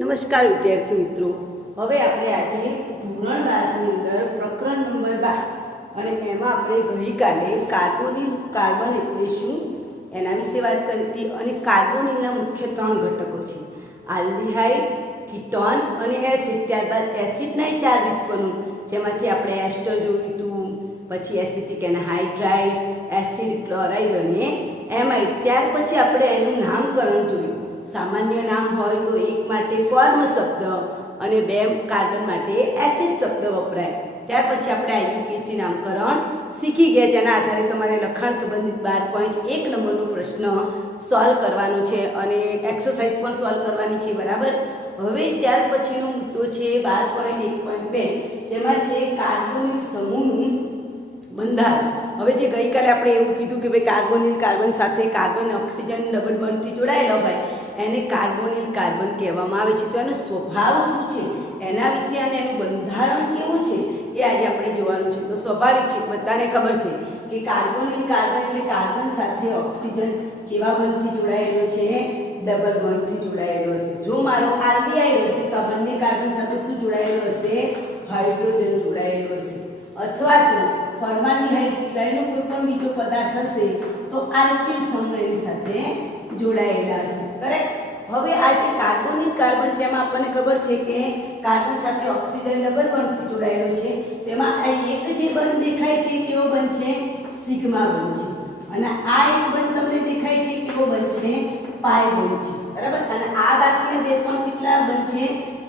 નમસ્કાર વિદ્યાર્થી મિત્રો, હવે આપણે આજે ધોરણ 12 ની અંદર પ્રકરણ નંબર 12 અને એમાં આપણે ગઈકાલે કાર્બન એટલે શું એના વિશે વાત કરી હતી. અને કાર્બોનિલના મુખ્ય 3 ઘટકો છે: આલ્ડીહાઇડ, કીટોન અને એસિડ. ત્યારબાદ એસિડના 4 વ્યુત્પન્નો, જેમાંથી આપણે એસ્ટર જોયું હતું, પછી એસિટિક એનહાઇડ્રાઇડ, એસિડ ક્લોરાઇડ અને એમાઇડ. ત્યાર પછી આપણે એનું નામકરણ જોયું. સામાન્ય નામ હોય તો એક માટે ફોર્મ શબ્દ અને 2 કાર્બન માટે એસિડ શબ્દ વપરાય. ત્યાર પછી આપણે આઈયુપીએસસી નામકરણ શીખી ગયા, જેના આધારે તમારે લખાણ સંબંધિત 12.1 નંબરનો પ્રશ્ન સોલ્વ કરવાનો છે અને એક્સરસાઇઝ પણ સોલ્વ કરવાની છે, બરાબર. હવે ત્યાર પછીનો મુદ્દો છે 12.1.2, જેમાં છે કાર્બોનિલ સમૂહનું બંધારણ. હવે જે ગઈકાલે આપણે એવું કીધું કે ભાઈ કાર્બોનિલ કાર્બન સાથે કાર્બન ઓક્સિજન ડબલ બોન્ડથી જોડાયેલો હોય એને કાર્બોનિલ કાર્બન કહેવામાં આવે છે. તો એનો સ્વભાવ શું છે એના વિશે અને એનું બંધારણ કેવું છે એ આજે આપણે જોવાનું છે. તો સ્વાભાવિક છે, બધાને ખબર છે કે કાર્બોનિલ કાર્બન એટલે કાર્બન સાથે ઓક્સિજન કેવા બોન્ડથી જોડાયેલો છે? ડબલ બોન્ડથી જોડાયેલો હશે. જો મારો આલ્ડીહાઇડ હશે તો બંને કાર્બન સાથે શું જોડાયેલો હશે? હાઇડ્રોજન જોડાયેલો હશે. અથવા તો ફોર્માલ્ડિહાઇડ સિવાયનો કોઈ પણ બીજો પદાર્થ હશે તો આલ્કિલ સમૂહ એની સાથે જોડાયેલા હશે, કરેક્ટ. હવે આ જે કાર્બોનિલ કાર્બન છે એમાં આપણને ખબર છે કે કાર્બન સાથે ઓક્સિજન ડબલ બોન્ડથી જોડાયેલો છે. તેમાં આ એક જે બંધ દેખાય છે કેવો બંધ છે? સિગ્મા બંધ છે. અને આ એક બંધ તમને દેખાય છે કેવો બંધ છે? પાઈ બંધ છે, બરાબર. અને આ બાકીના બે પણ કેટલા બંધ છે?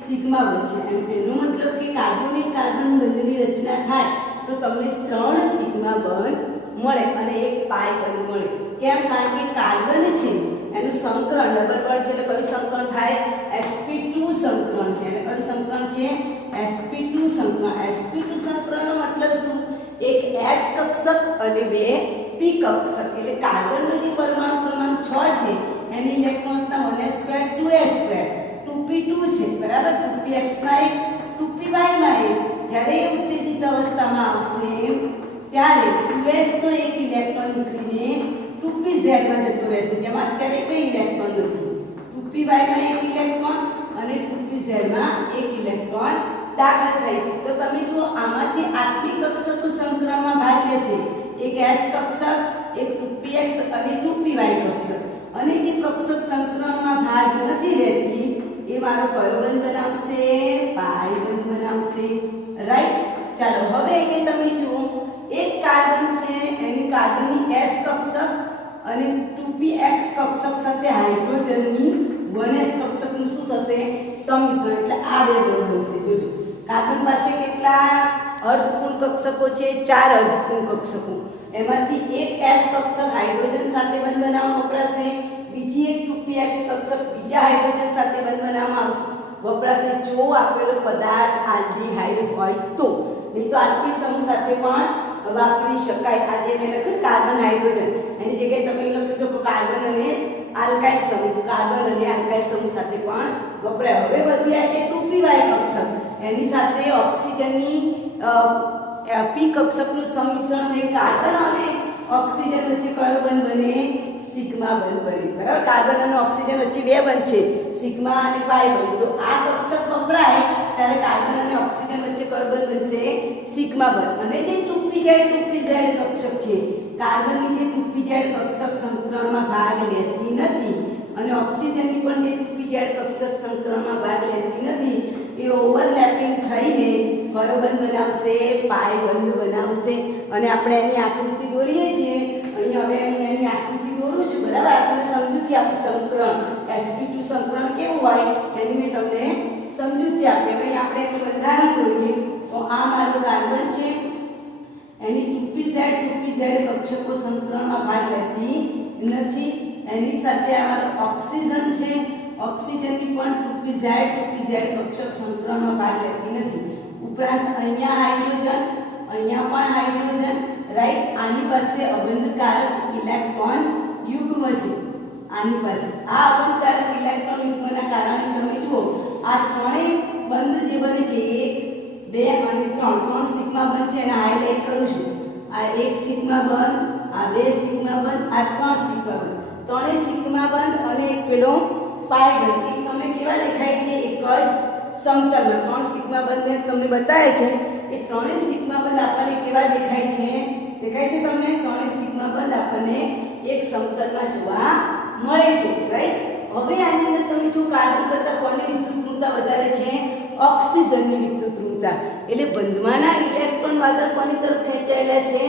સિગ્મા બંધ છે. એનો મતલબ કે કાર્બોનિલ કાર્બન બંધની રચના થાય તો તમને 3 સિગ્મા બંધ મળે અને 1 પાઈ બંધ મળે. કેમ? કારણ કે કાર્બન છે એનું સંકરણ ડબલ બોન્ડ છે એટલે કયું સંકરણ થાય? sp2 સંકરણ છે. અને કયું સંકરણ છે? sp2 સંકરણ. sp2 સંકરણનો મતલબ શું? એક s કક્ષક અને 2 p કક્ષક. એટલે કાર્બનનો જે પરમાણુ ક્રમાંક 6 છે એની ઇલેક્ટ્રોનતા 1s2 2s2 2p2 છે, બરાબર. 2px માં 1 2py માં 1. જ્યારે એ ઉત્તેજિત અવસ્થામાં આવશે ત્યારે 2s નો એક ઇલેક્ટ્રોન નીકળીને 2pz માં જતો રહેશે, જેમાં અત્યારે કઈ ઇલેક્ટ્રોન નથી. 2py માં 1 ઇલેક્ટ્રોન અને 2pz માં 1 ઇલેક્ટ્રોન દાખલ થાય છે. તો તમે જુઓ આમાંથી આત્મિક કક્ષકો સંકરણમાં ભાગ લેશે. એક s કક્ષક, એક 2px અને 2py કક્ષક. અને જે કક્ષક સંકરણમાં ભાગ નથી લેતી એ મારો કયો બંધ બનાવશે? પાઈ બંધ બનાવશે, રાઈટ. ચાલો હવે અહીં તમે જુઓ એક કાર્બન છે એની કાર્બનની s કક્ષક અને 2px કક્ષક સાથે હાઇડ્રોજનની 1s કક્ષકનું શું થશે? સમિશ્રણ. એટલે આ બે બંધ બનશે. જોજો કાર્બન પાસે કેટલા અર્ધપૂર્ણ કક્ષકો છે? 4 અર્ધપૂર્ણ કક્ષકો. એમાંથી એક s કક્ષક હાઇડ્રોજન સાથે બંધ બનાવવામાં વપરાશે, બીજી એક 2px કક્ષક બીજા હાઇડ્રોજન સાથે બંધ બનાવવામાં વપરાશે. જો આપેલો પદાર્થ આલ્ડીહાઇડ હોય તો, નહીં તો આલ્કિલ સમૂહ સાથે પણ વાપરી શકાય. આજે મેં લખ્યું કાર્બન હાઇડ્રોજન, એની જગ્યાએ તમે લખી શકો કાર્બન અને આલ્કાઇલ સમૂહ. કાર્બન અને આલ્કાઇલ સમૂહ સાથે પણ વપરાય. હવે વધી આ કે 2py કક્ષક, એની સાથે ઓક્સિજનની p કક્ષકનું સમિશ્રણ થઈ કાર્બન અને ઓક્સિજન વચ્ચે કયો બંધ બને? સિગ્મા બંધ બને, બરાબર. કાર્બન અને ઓક્સિજન વચ્ચે 2 બંધ છે, સિગ્મા અને પાઈ બંધ. તો આ કક્ષક વપરાય ત્યારે કાર્બન અને ઓક્સિજન વચ્ચે કયો બંધ બનશે? સિગ્મા બંધ. અને જે 2pz કક્ષક છે, કાર્બનની જે 2pz કક્ષક સંકરણમાં ભાગ લેતી નથી અને ઓક્સિજનની પણ જે 2pz કક્ષક સંકરણમાં ભાગ લેતી નથી, એ ઓવરલેપિંગ થઈને કયો બંધ બનાવશે? પાઈ બંધ બનાવશે. અને આપણે એની આકૃતિ દોરીએ છીએ. અહીં હવે હું એની આકૃતિ દોરું છું, બરાબર. આપણે સમજૂતી આપી સંકરણ sp2 સંકરણ કેવું હોય એની મેં તમને સમજૂતી આપી. હવે આપણે એનું બંધારણ દોરીએ તો આ મારું કાર્બન છે, એની 2pz કક્ષકો સંકરણમાં ભાગ લેતી નથી. એની સાથે આ મારો ઓક્સિજન છે, ઓક્સિજનની પણ 2pz કક્ષક સંકરણમાં ભાગ લેતી નથી. ઉપરાંત અહીંયા હાઇડ્રોજન, અહીંયા પણ હાઇડ્રોજન, રાઈટ. આની પાસે અબંધકારક ઇલેક્ટ્રોન યુગ્મ છે. આની પાસે આ અબંધકારક ઇલેક્ટ્રોન યુગ્મના કારણે તમે જુઓ આ ત્રણેય બંધ જે બને છે 1 2 અને 3 સિગ્મા બંધ છે. એને હાઇલાઇટ કરું છું. આ 1 સિગ્મા બંધ, આ 2 સિગ્મા બંધ, આ 3 સિગ્મા બંધ. ત્રણેય સિગ્મા બંધ અને એક પેલો પાઈ બંધ. એક તમને કેવા દેખાય છે? એક સમતલમાં 3 સિગ્મા બંધ તમને બતાવે છે એ ત્રણેય સિગ્મા બંધ આપણને કેવા દેખાય છે તમને ત્રણેય સિગ્મા બંધ આપણને એક સમતલમાં જોવા મળે છે રાઈટ। હવે આની અંદર તમે જો કાર્બન કરતા કોની વિદ્યુત ઋણતા વધારે છે ઓક્સિજનની વિદ્યુત ઋણતા એટલે બંધમાંના ઇલેક્ટ્રોન વાદળ કોની તરફ ખેંચાયેલા છે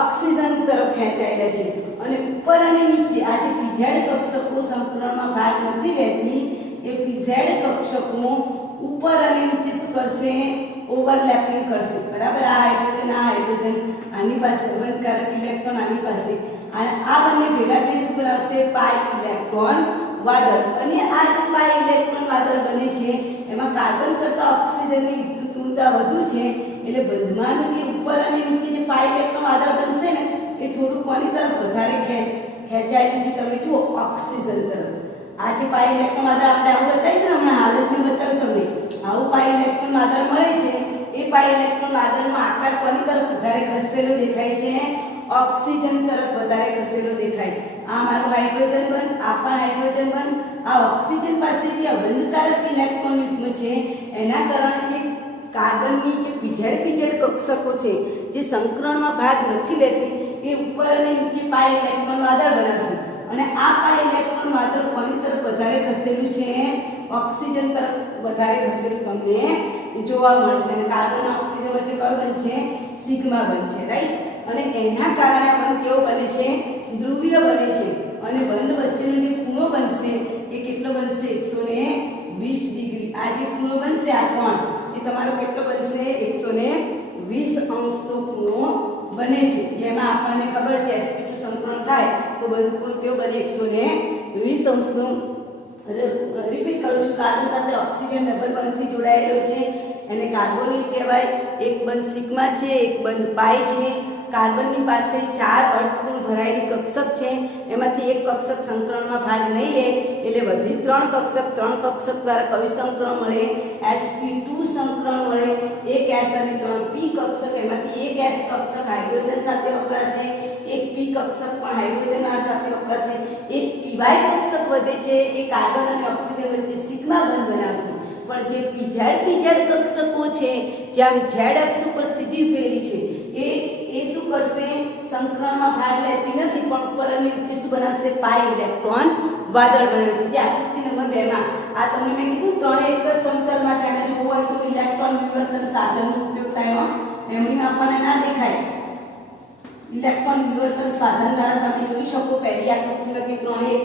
ઓક્સિજન તરફ ખેંચાયેલા છે અને ઉપર અને નીચે આ જે પીઝેડ કક્ષકો સંકલનમાં ભાગ નથી લેતી એ પીઝેડ કક્ષકો ઉપર અને નીચે શું કરશે ઓવરલેપિંગ કરશે બરાબર। આ હાઇડ્રોજન આની પાસે બંધકારક ઇલેક્ટ્રોન આની પાસે અને આ બંને ભેગા થઈને શું બનાવશે પાઈ ઇલેક્ટ્રોન વાદળ અને આ જે પાઈ ઇલેક્ટ્રોન વાદળ બને છે એમાં કાર્બન કરતા ઓક્સિજનની વિદ્યુત ઋણતા વધુ છે એટલે બંધમાંનું જે ઉપર અને નીચે જે પાઈ ઇલેક્ટ્રોન વાદળ બનશે ને એ થોડું કોની તરફ વધારે ખેંચાયેલું છે તમે જુઓ ઓક્સિજન તરફ। આ જે પાઈ ઇલેક્ટ્રોન વાદળ આપણે આવું બતાવ્યું ને હમણાં હાલ જ મેં બતાવ્યું તમને આવું પાઈ ઇલેક્ટ્રોન વાદળ મળે છે એ પાઈ ઇલેક્ટ્રોન વાદળનો આકાર કોની તરફ વધારે ખસેલો દેખાય છે ઓક્સિજન તરફ વધારે ખસેલો દેખાય। આ મારું હાઇડ્રોજન બંધ આ પણ હાઇડ્રોજન બંધ આ ઓક્સિજન પાસે જે અબંધકારક ઇલેક્ટ્રોન યુગ્મ છે એના કારણે જે કાર્બનની જે પીઝેડ કક્ષકો છે જે સંકરણમાં ભાગ નથી લેતી એ ઉપર અને નીચે પાઈ ઇલેક્ટ્રોન વાદળ બનાવશે અને આ પાઈ ઇલેક્ટ્રોન વાદળ કોની તરફ વધારે ખસેલું છે ઓક્સિજન તરફ વધારે ખસેલું તમને જોવા મળે છે અને કાર્બન ઓક્સિજન વચ્ચે કયો બનશે સિગ્મા બનશે રાઈટ। અને એના કારણે બંધ કેવો બને છે ધ્રુવીય બને છે અને બંધ વચ્ચેનો જે ખૂણો બનશે એ કેટલો બનશે 120 ડિગ્રી। આ જે ખૂણો બનશે આ કોણ એ તમારો કેટલો બનશે 120 અંશનો ખૂણો બને છે જેમાં આપણને ખબર છે sp2 સંકરણ થાય તો બંધ ખૂણો કેવો બને 120 અંશનો। રિપીટ કરું છું કાર્બન સાથે ઓક્સિજન ડબલ બંધથી જોડાયેલો છે એને કાર્બોનિલ કહેવાય। એક બંધ સિગ્મા છે એક બંધ પાઈ છે। કાર્બનની પાસે 4 અર્ધપૂર્ણ ભરાયેલી કક્ષક છે એમાંથી એક કક્ષક સંકરણમાં ભાગ નહીં લે એટલે બધી 3 કક્ષક દ્વારા કયું સંકરણ મળે sp2 સંકરણ મળે। એક s અને 3 p કક્ષક એમાંથી એક s કક્ષક હાઇડ્રોજન સાથે વપરાશે એક p કક્ષક પણ હાઇડ્રોજન સાથે વપરાશે એક py કક્ષક વધે છે એ કાર્બન અને ઓક્સિજન વચ્ચે સિગ્મા બંધ બનાવશે પણ જે પીઝેડ કક્ષકો છે જ્યાં z અક્ષ ઉપર સીધી ઉભેલી છે એ શું કરશે સંકરણમાં ભાગ લેતી નથી પણ ઉપર અને નીચે શું બનાવશે પાઈ ઇલેક્ટ્રોન વાદળ બનાવે છે। જે આકૃતિ નંબર 2 માં આ તમને મેં કીધું ત્રણે એક જ સમતલમાં છે અને જોવું હોય તો ઇલેક્ટ્રોન વિવર્તન સાધનનો ઉપયોગ થાય એમની આપણને ના દેખાય ઇલેક્ટ્રોન વિવર્તન સાધન દ્વારા તમે જોઈ શકો પહેલી આકૃતિમાં કે ત્રણે એક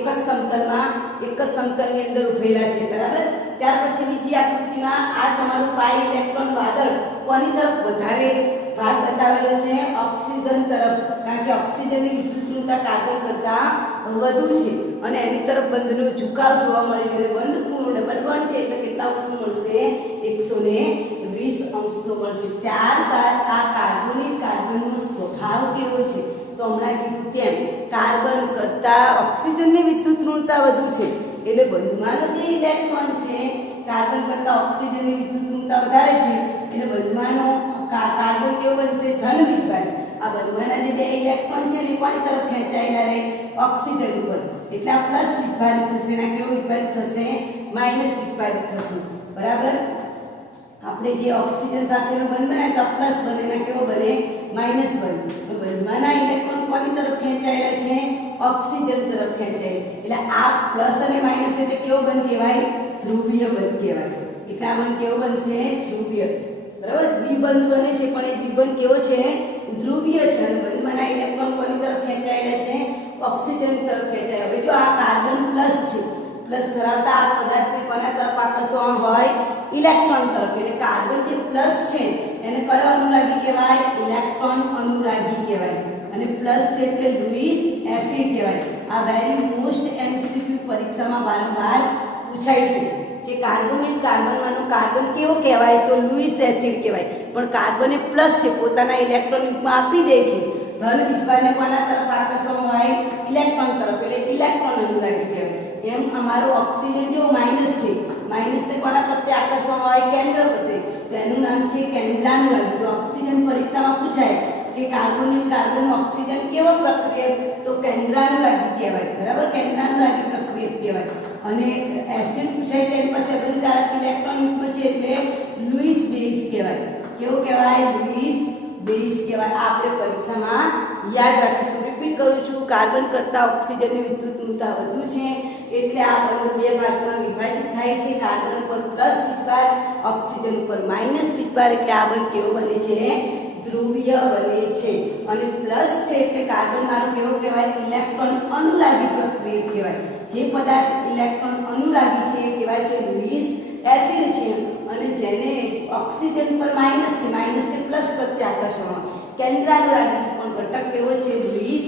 જ સમતલની અંદર ઉભેલા છે બરાબર। ત્યાર પછી બીજી આકૃતિમાં આ તમારું પાઈ ઇલેક્ટ્રોન વાદળ કોની તરફ વધારે ભાગ બતાવેલો છે ઓક્સિજન તરફ કારણ કે ઓક્સિજનની વિદ્યુત ઋણતા કાર્બન કરતા વધુ છે અને એની તરફ બંધનો ઝુકાવ જોવા મળે છે અને બંધ ખૂણો ડબલ બોન્ડ છે એટલે કેટલા અંશનો મળશે 120 અંશનો મળશે। ત્યારબાદ આ કાર્બનનો સ્વભાવ કેવો છે તો હમણાં કીધું તેમ કાર્બન કરતા ઓક્સિજનની વિદ્યુત ઋણતા વધુ છે એટલે બંધમાંનો જે ઇલેક્ટ્રોન છે કાર્બન કરતા ઓક્સિજનની વિદ્યુત ઋણતા વધારે છે એટલે બંધમાંનો કાર્બન કેવો બનશે ધન વીજભારી। આ બંધમાંના જે બે ઇલેક્ટ્રોન છે ને કોની તરફ ખેંચાયેલા રહે ઓક્સિજન ઉપર એટલે આ પ્લસ વીજભારી થશે ને કેવો વીજભારી થશે માઈનસ વીજભારી થશે બરાબર। આપણે જે ઓક્સિજન સાથેનો બંધ બનાવ્યો તો પ્લસ બને ને કેવો બને માઈનસ બને તો બંધમાંના ઇલેક્ટ્રોન કોની તરફ ખેંચાયેલા છે ઓક્સિજન તરફ ખેંચાય એટલે આ પ્લસ અને માઈનસ એટલે કેવો બંધ કહેવાય ધ્રુવીય બંધ કહેવાય। એટલે આ બંધ કેવો બનશે ધ્રુવીય બરાબર। દ્વિબંધ બને છે પણ એ દ્વિબંધ કેવો છે ધ્રુવીય છે અને બંધમાંના ઇલેક્ટ્રોન કોની તરફ ખેંચાયેલા છે ઓક્સિજન તરફ ખેંચાય। હવે જો આ કાર્બન પ્લસ છે પ્લસ ધરાવતા આ પદાર્થને કોના તરફ આકર્ષણ હોય ઇલેક્ટ્રોન તરફ એટલે કાર્બન જે પ્લસ છે એને કયો અનુરાગી કહેવાય ઇલેક્ટ્રોન અનુરાગી કહેવાય અને પ્લસ છે એટલે લુઈસ એસિડ કહેવાય। આ વેરી મોસ્ટ એમસીક્યુ પરીક્ષામાં વારંવાર પૂછાય છે કે કાર્બનમાંનો કાર્બન કેવો કહેવાય તો લુઈસ એસિડ કહેવાય પણ કાર્બન એ પ્લસ છે પોતાના ઇલેક્ટ્રોન યુગ્મ આપી દે છે ધન વીજભારને કોના તરફ આકર્ષણ હોય ઇલેક્ટ્રોન તરફ એટલે ઇલેક્ટ્રોન અનુરાગી કહેવાય। એમ અમારો ઓક્સિજન જેવો માઈનસ છે માઈનસને કોના પ્રત્યે આકર્ષણ હોય કેન્દ્ર પ્રત્યે તો એનું નામ છે કેન્દ્રાનુરાગી। તો ઓક્સિજન પરીક્ષામાં પૂછાય કે કાર્બન ઓક્સિજન કેવો પ્રક્રિયા તો કેન્દ્રાનુરાગી કહેવાય બરાબર કેન્દ્રાનુરાગી પ્રક્રિયા કહેવાય। અને એસિડ પૂછાય તેની પાસે બંધકારક ઇલેક્ટ્રોન યુગ્મ છે એટલે કેવું કહેવાય? લुईस बेस કહેવાય. આ આપણે પરીક્ષામાં યાદ રાખીશું. રિપીટ કરું છું, કાર્બન કરતાં ઓક્સિજનની વિદ્યુતતા વધુ છે એટલે આ બંધ બે ભાગમાં વિભાજિત થાય છે. કાર્બન પર પ્લસ વીજભાર, ઓક્સિજન પર માઇનસ વીજભાર, એટલે આ બંધ કેવો બને છે? ધ્રુવીય બને છે. અને પ્લસ છે એટલે કાર્બન વાળું કેવો કહેવાય? ઇલેક્ટ્રોન અનુરાગી પ્રક્રિયા કહેવાય. જે પદાર્થ ઇલેક્ટ્રોન અનુરાગી છે એ કહેવાય છે લुईस એસિડ છે. અને જેને ઓક્સિજન પર માઇનસ છે, માઇનસ થી પ્લસ પ્રત્યે આકર્ષણ, કેન્દ્રાનુરાગી છે પણ ઘટક કેવો છે? લुईस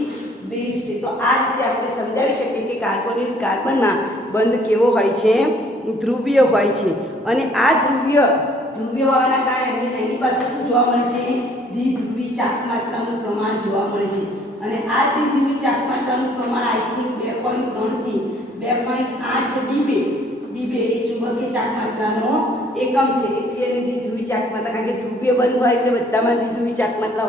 બેઝ છે. તો આ રીતે આપણે સમજાવી શકીએ કે કાર્બોનિલ કાર્બનમાં બંધ કેવો હોય છે? ધ્રુવીય હોય છે. અને આ ધ્રુવીય હોવાના કારણે એની પાસે શું જોવા મળે છે? દ્વિધ્રુવી ચાકમાત્રાનું પ્રમાણ જોવા મળે છે. અને આ દ્વિધ્રુવી ચાકમાત્રાનું પ્રમાણ આઈ થિંક 2.3 થી 2.8 ડીબે એ ચુંબકીય ચાકમાત્રાનો એકમ છે. એટલે એની દ્વિધ્રુવી ચાકમાત્રા, કારણ કે ધ્રુવીય બંધ હોય એટલે બધામાં દ્વિધ્રુવી ચાકમાત્રા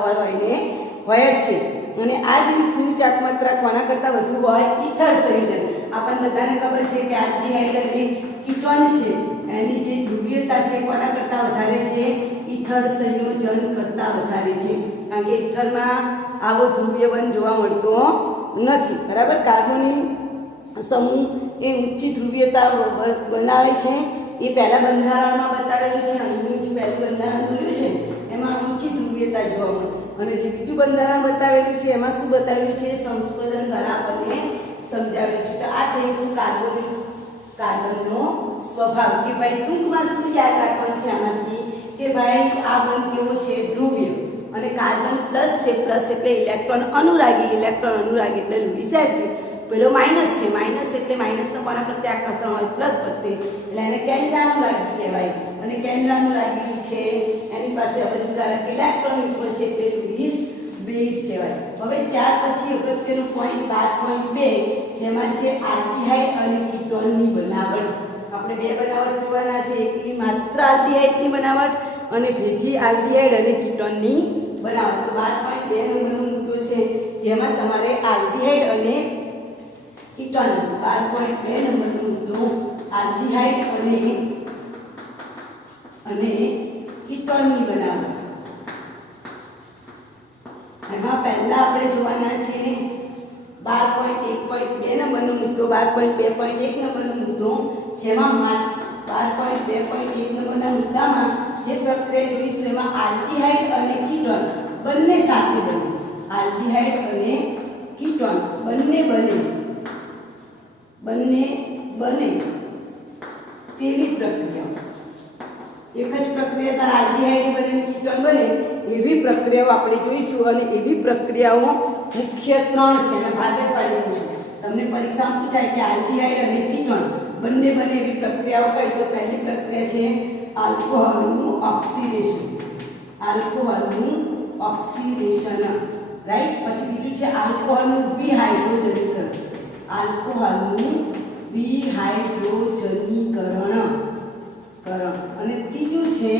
હોય જ છે. અને આ દ્વિધ્રુવી ચાકમાત્રા કોના કરતાં વધુ હોય? ઇથર સંયોજન. આપણને બધાને ખબર છે કે આલ્ડીહાઇડ અને કીટોન છે એની જે ધ્રુવીયતા છે કોના કરતાં વધારે છે? ઇથર સંયોજન કરતાં વધારે છે. કારણ કે ઇથરમાં આવો ધ્રુવીય બંધ જોવા મળતો નથી. બરાબર. કાર્બોનિલ સમૂહ એ ઊંચી ધ્રુવીયતા બનાવે છે. એ પહેલા બંધારણમાં બતાવેલું છે. અહીંનું જે પહેલું બંધારણ જોયું છે એમાં ઊંચી ધ્રુવીયતા જોવા મળે. અને જે બીજું બંધારણ બતાવેલું છે એમાં શું બતાવેલું છે? સંશોધન દ્વારા આપણને સમજાવેલું છે. તો આ થઈ ગયું કાર્બનનો સ્વભાવ. કે ભાઈ ટૂંકમાં શું યાદ રાખવાનું છે આમાંથી? કે ભાઈ આ બંધ કેવો છે? ધ્રુવીય. અને કાર્બન પ્લસ છે, પ્લસ એટલે ઇલેક્ટ્રોન અનુરાગી એટલે લुईस એસિડ. પેલો માઇનસ છે, માઇનસ એટલે માઇનસનો કોના પ્રત્યે આકર્ષણ હોય? પ્લસ પ્રત્યે, એટલે એને કેન્દ્રાનુરાગી કહેવાય. અને કેન્દ્રાનુરાગી છે એની પાસે અવરોધકારક ઇલેક્ટ્રોન છે એટલે લुईस બેઝ કહેવાય. હવે ત્યાર પછી અગત્યનું પોઈન્ટ 12.2 જેમાં છે આલ્ડીહાઇડ અને કીટોનની બનાવટ. આપણે બે બનાવટ જોવાના છે. એકની માત્ર આલ્ડીહાઇડની બનાવટ અને ભેગી આલ્ડીહાઇડ અને કીટોનની બનાવટ. તો 12.2 નંબરનો મુદ્દો છે જેમાં તમારે આલ્ડીહાઇડ અને કીટોન, 12.2 નંબરનો મુદ્દો આલ્ડીહાઇડ અને કીટોનની બનાવટ. એમાં પહેલા આપણે જોવાના છે 12.1.2 નંબરનો મુદ્દો, 12.2.1 નંબરનો મુદ્દો, જેમાં 12.2.1 નંબરના મુદ્દામાં જે પ્રક્રિયા જોઈશું એમાં આલ્ડીહાઇડ અને કીટોન બંને સાથે બને. આલ્ડીહાઇડ અને કીટોન બંને બને તેવી પ્રક્રિયા. એક જ પ્રક્રિયા તાર આલ્ડીહાઇડ બને કીટોન બને એવી પ્રક્રિયાઓ આપણે જોઈશું. અને એવી પ્રક્રિયાઓ મુખ્ય 3 છે. એના ભાગે પાડી દઈશું. તમને પરીક્ષામાં પૂછાય કે આલ્ડીહાઇડ અને કીટોન બંને બને એવી પ્રક્રિયાઓ કઈ? તો પહેલી પ્રક્રિયા છે આલ્કોહોલનું ઓક્સિડેશન. રાઈટ. પછી બીજું છે આલ્કોહોલનું વિહાઇડ્રોજનીકરણ. અને ત્રીજું છે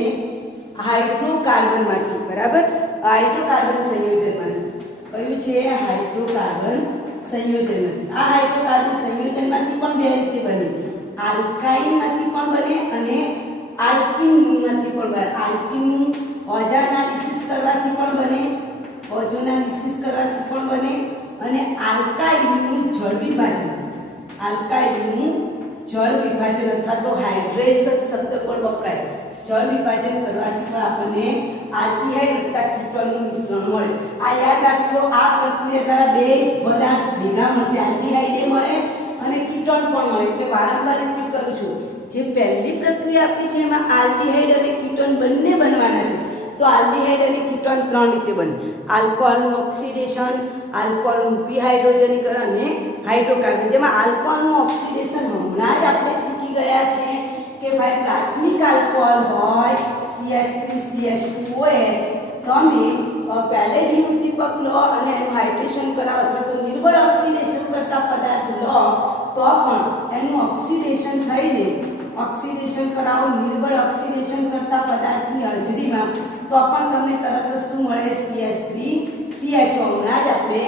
હાઇડ્રોકાર્બનમાંથી. બરાબર. હાઇડ્રોકાર્બન સંયોજનમાંથી. કયું છે? હાઇડ્રોકાર્બન સંયોજનમાંથી. આ હાઇડ્રોકાર્બન સંયોજનમાંથી પણ બે રીતે બને. આલ્કાઇનમાંથી પણ બને અને આલ્કીનમાંથી પણ બને. આલ્કીનનું ઓઝોનાલિસિસ કરવાથી પણ બને, અને આલ્કાઇનનું જળ વિભાજન અથવા તો હાઇડ્રેશન શબ્દ પણ વપરાય. જળ વિભાજન કરવાથી પણ આપણને આલ્ડીહાઇડ વત્તા કીટોનનું મિશ્રણ મળે. આ યાદ રાખો. આ પ્રક્રિયા દ્વારા બે પદાર્થ ભેગા મળશે. આલ્ડીહાઇડ મળે અને કીટોન પણ મળે. એટલે વારંવાર રિપીટ કરું છું. જે પહેલી પ્રક્રિયા આપી છે એમાં આલ્ડીહાઇડ અને કીટોન બંને બનવાના છે. તો આલ્ડીહાઇડ અને કીટોન 3 રીતે બને. આલ્કોહોલનું ઓક્સિડેશન, આલ્કોહોલનું વિહાઇડ્રોજનીકરણ અને હાઇડ્રોકાર્બન. જેમાં આલ્કોહોલનું ઓક્સિડેશન હમણાં જ આપણે શીખી ગયા છે કે ભાઈ પ્રાથમિક આલ્કોહોલ હોય CH3CH2OH, તમે પેલેડિયમ ઉદ્દીપક લો અને એનું હાઇડ્રેશન કરાવો અથવા તો નિર્બળ ઓક્સિડેશન કરતા પદાર્થ લો તો પણ એનું ઓક્સિડેશન થઈને ઓક્સિડેશન કરાવો નિર્બળ ઓક્સિડેશન કરતા પદાર્થની હાજરીમાં તો પણ તમને તરત જ શું મળે? CH3CH. હમણાં જ આપણે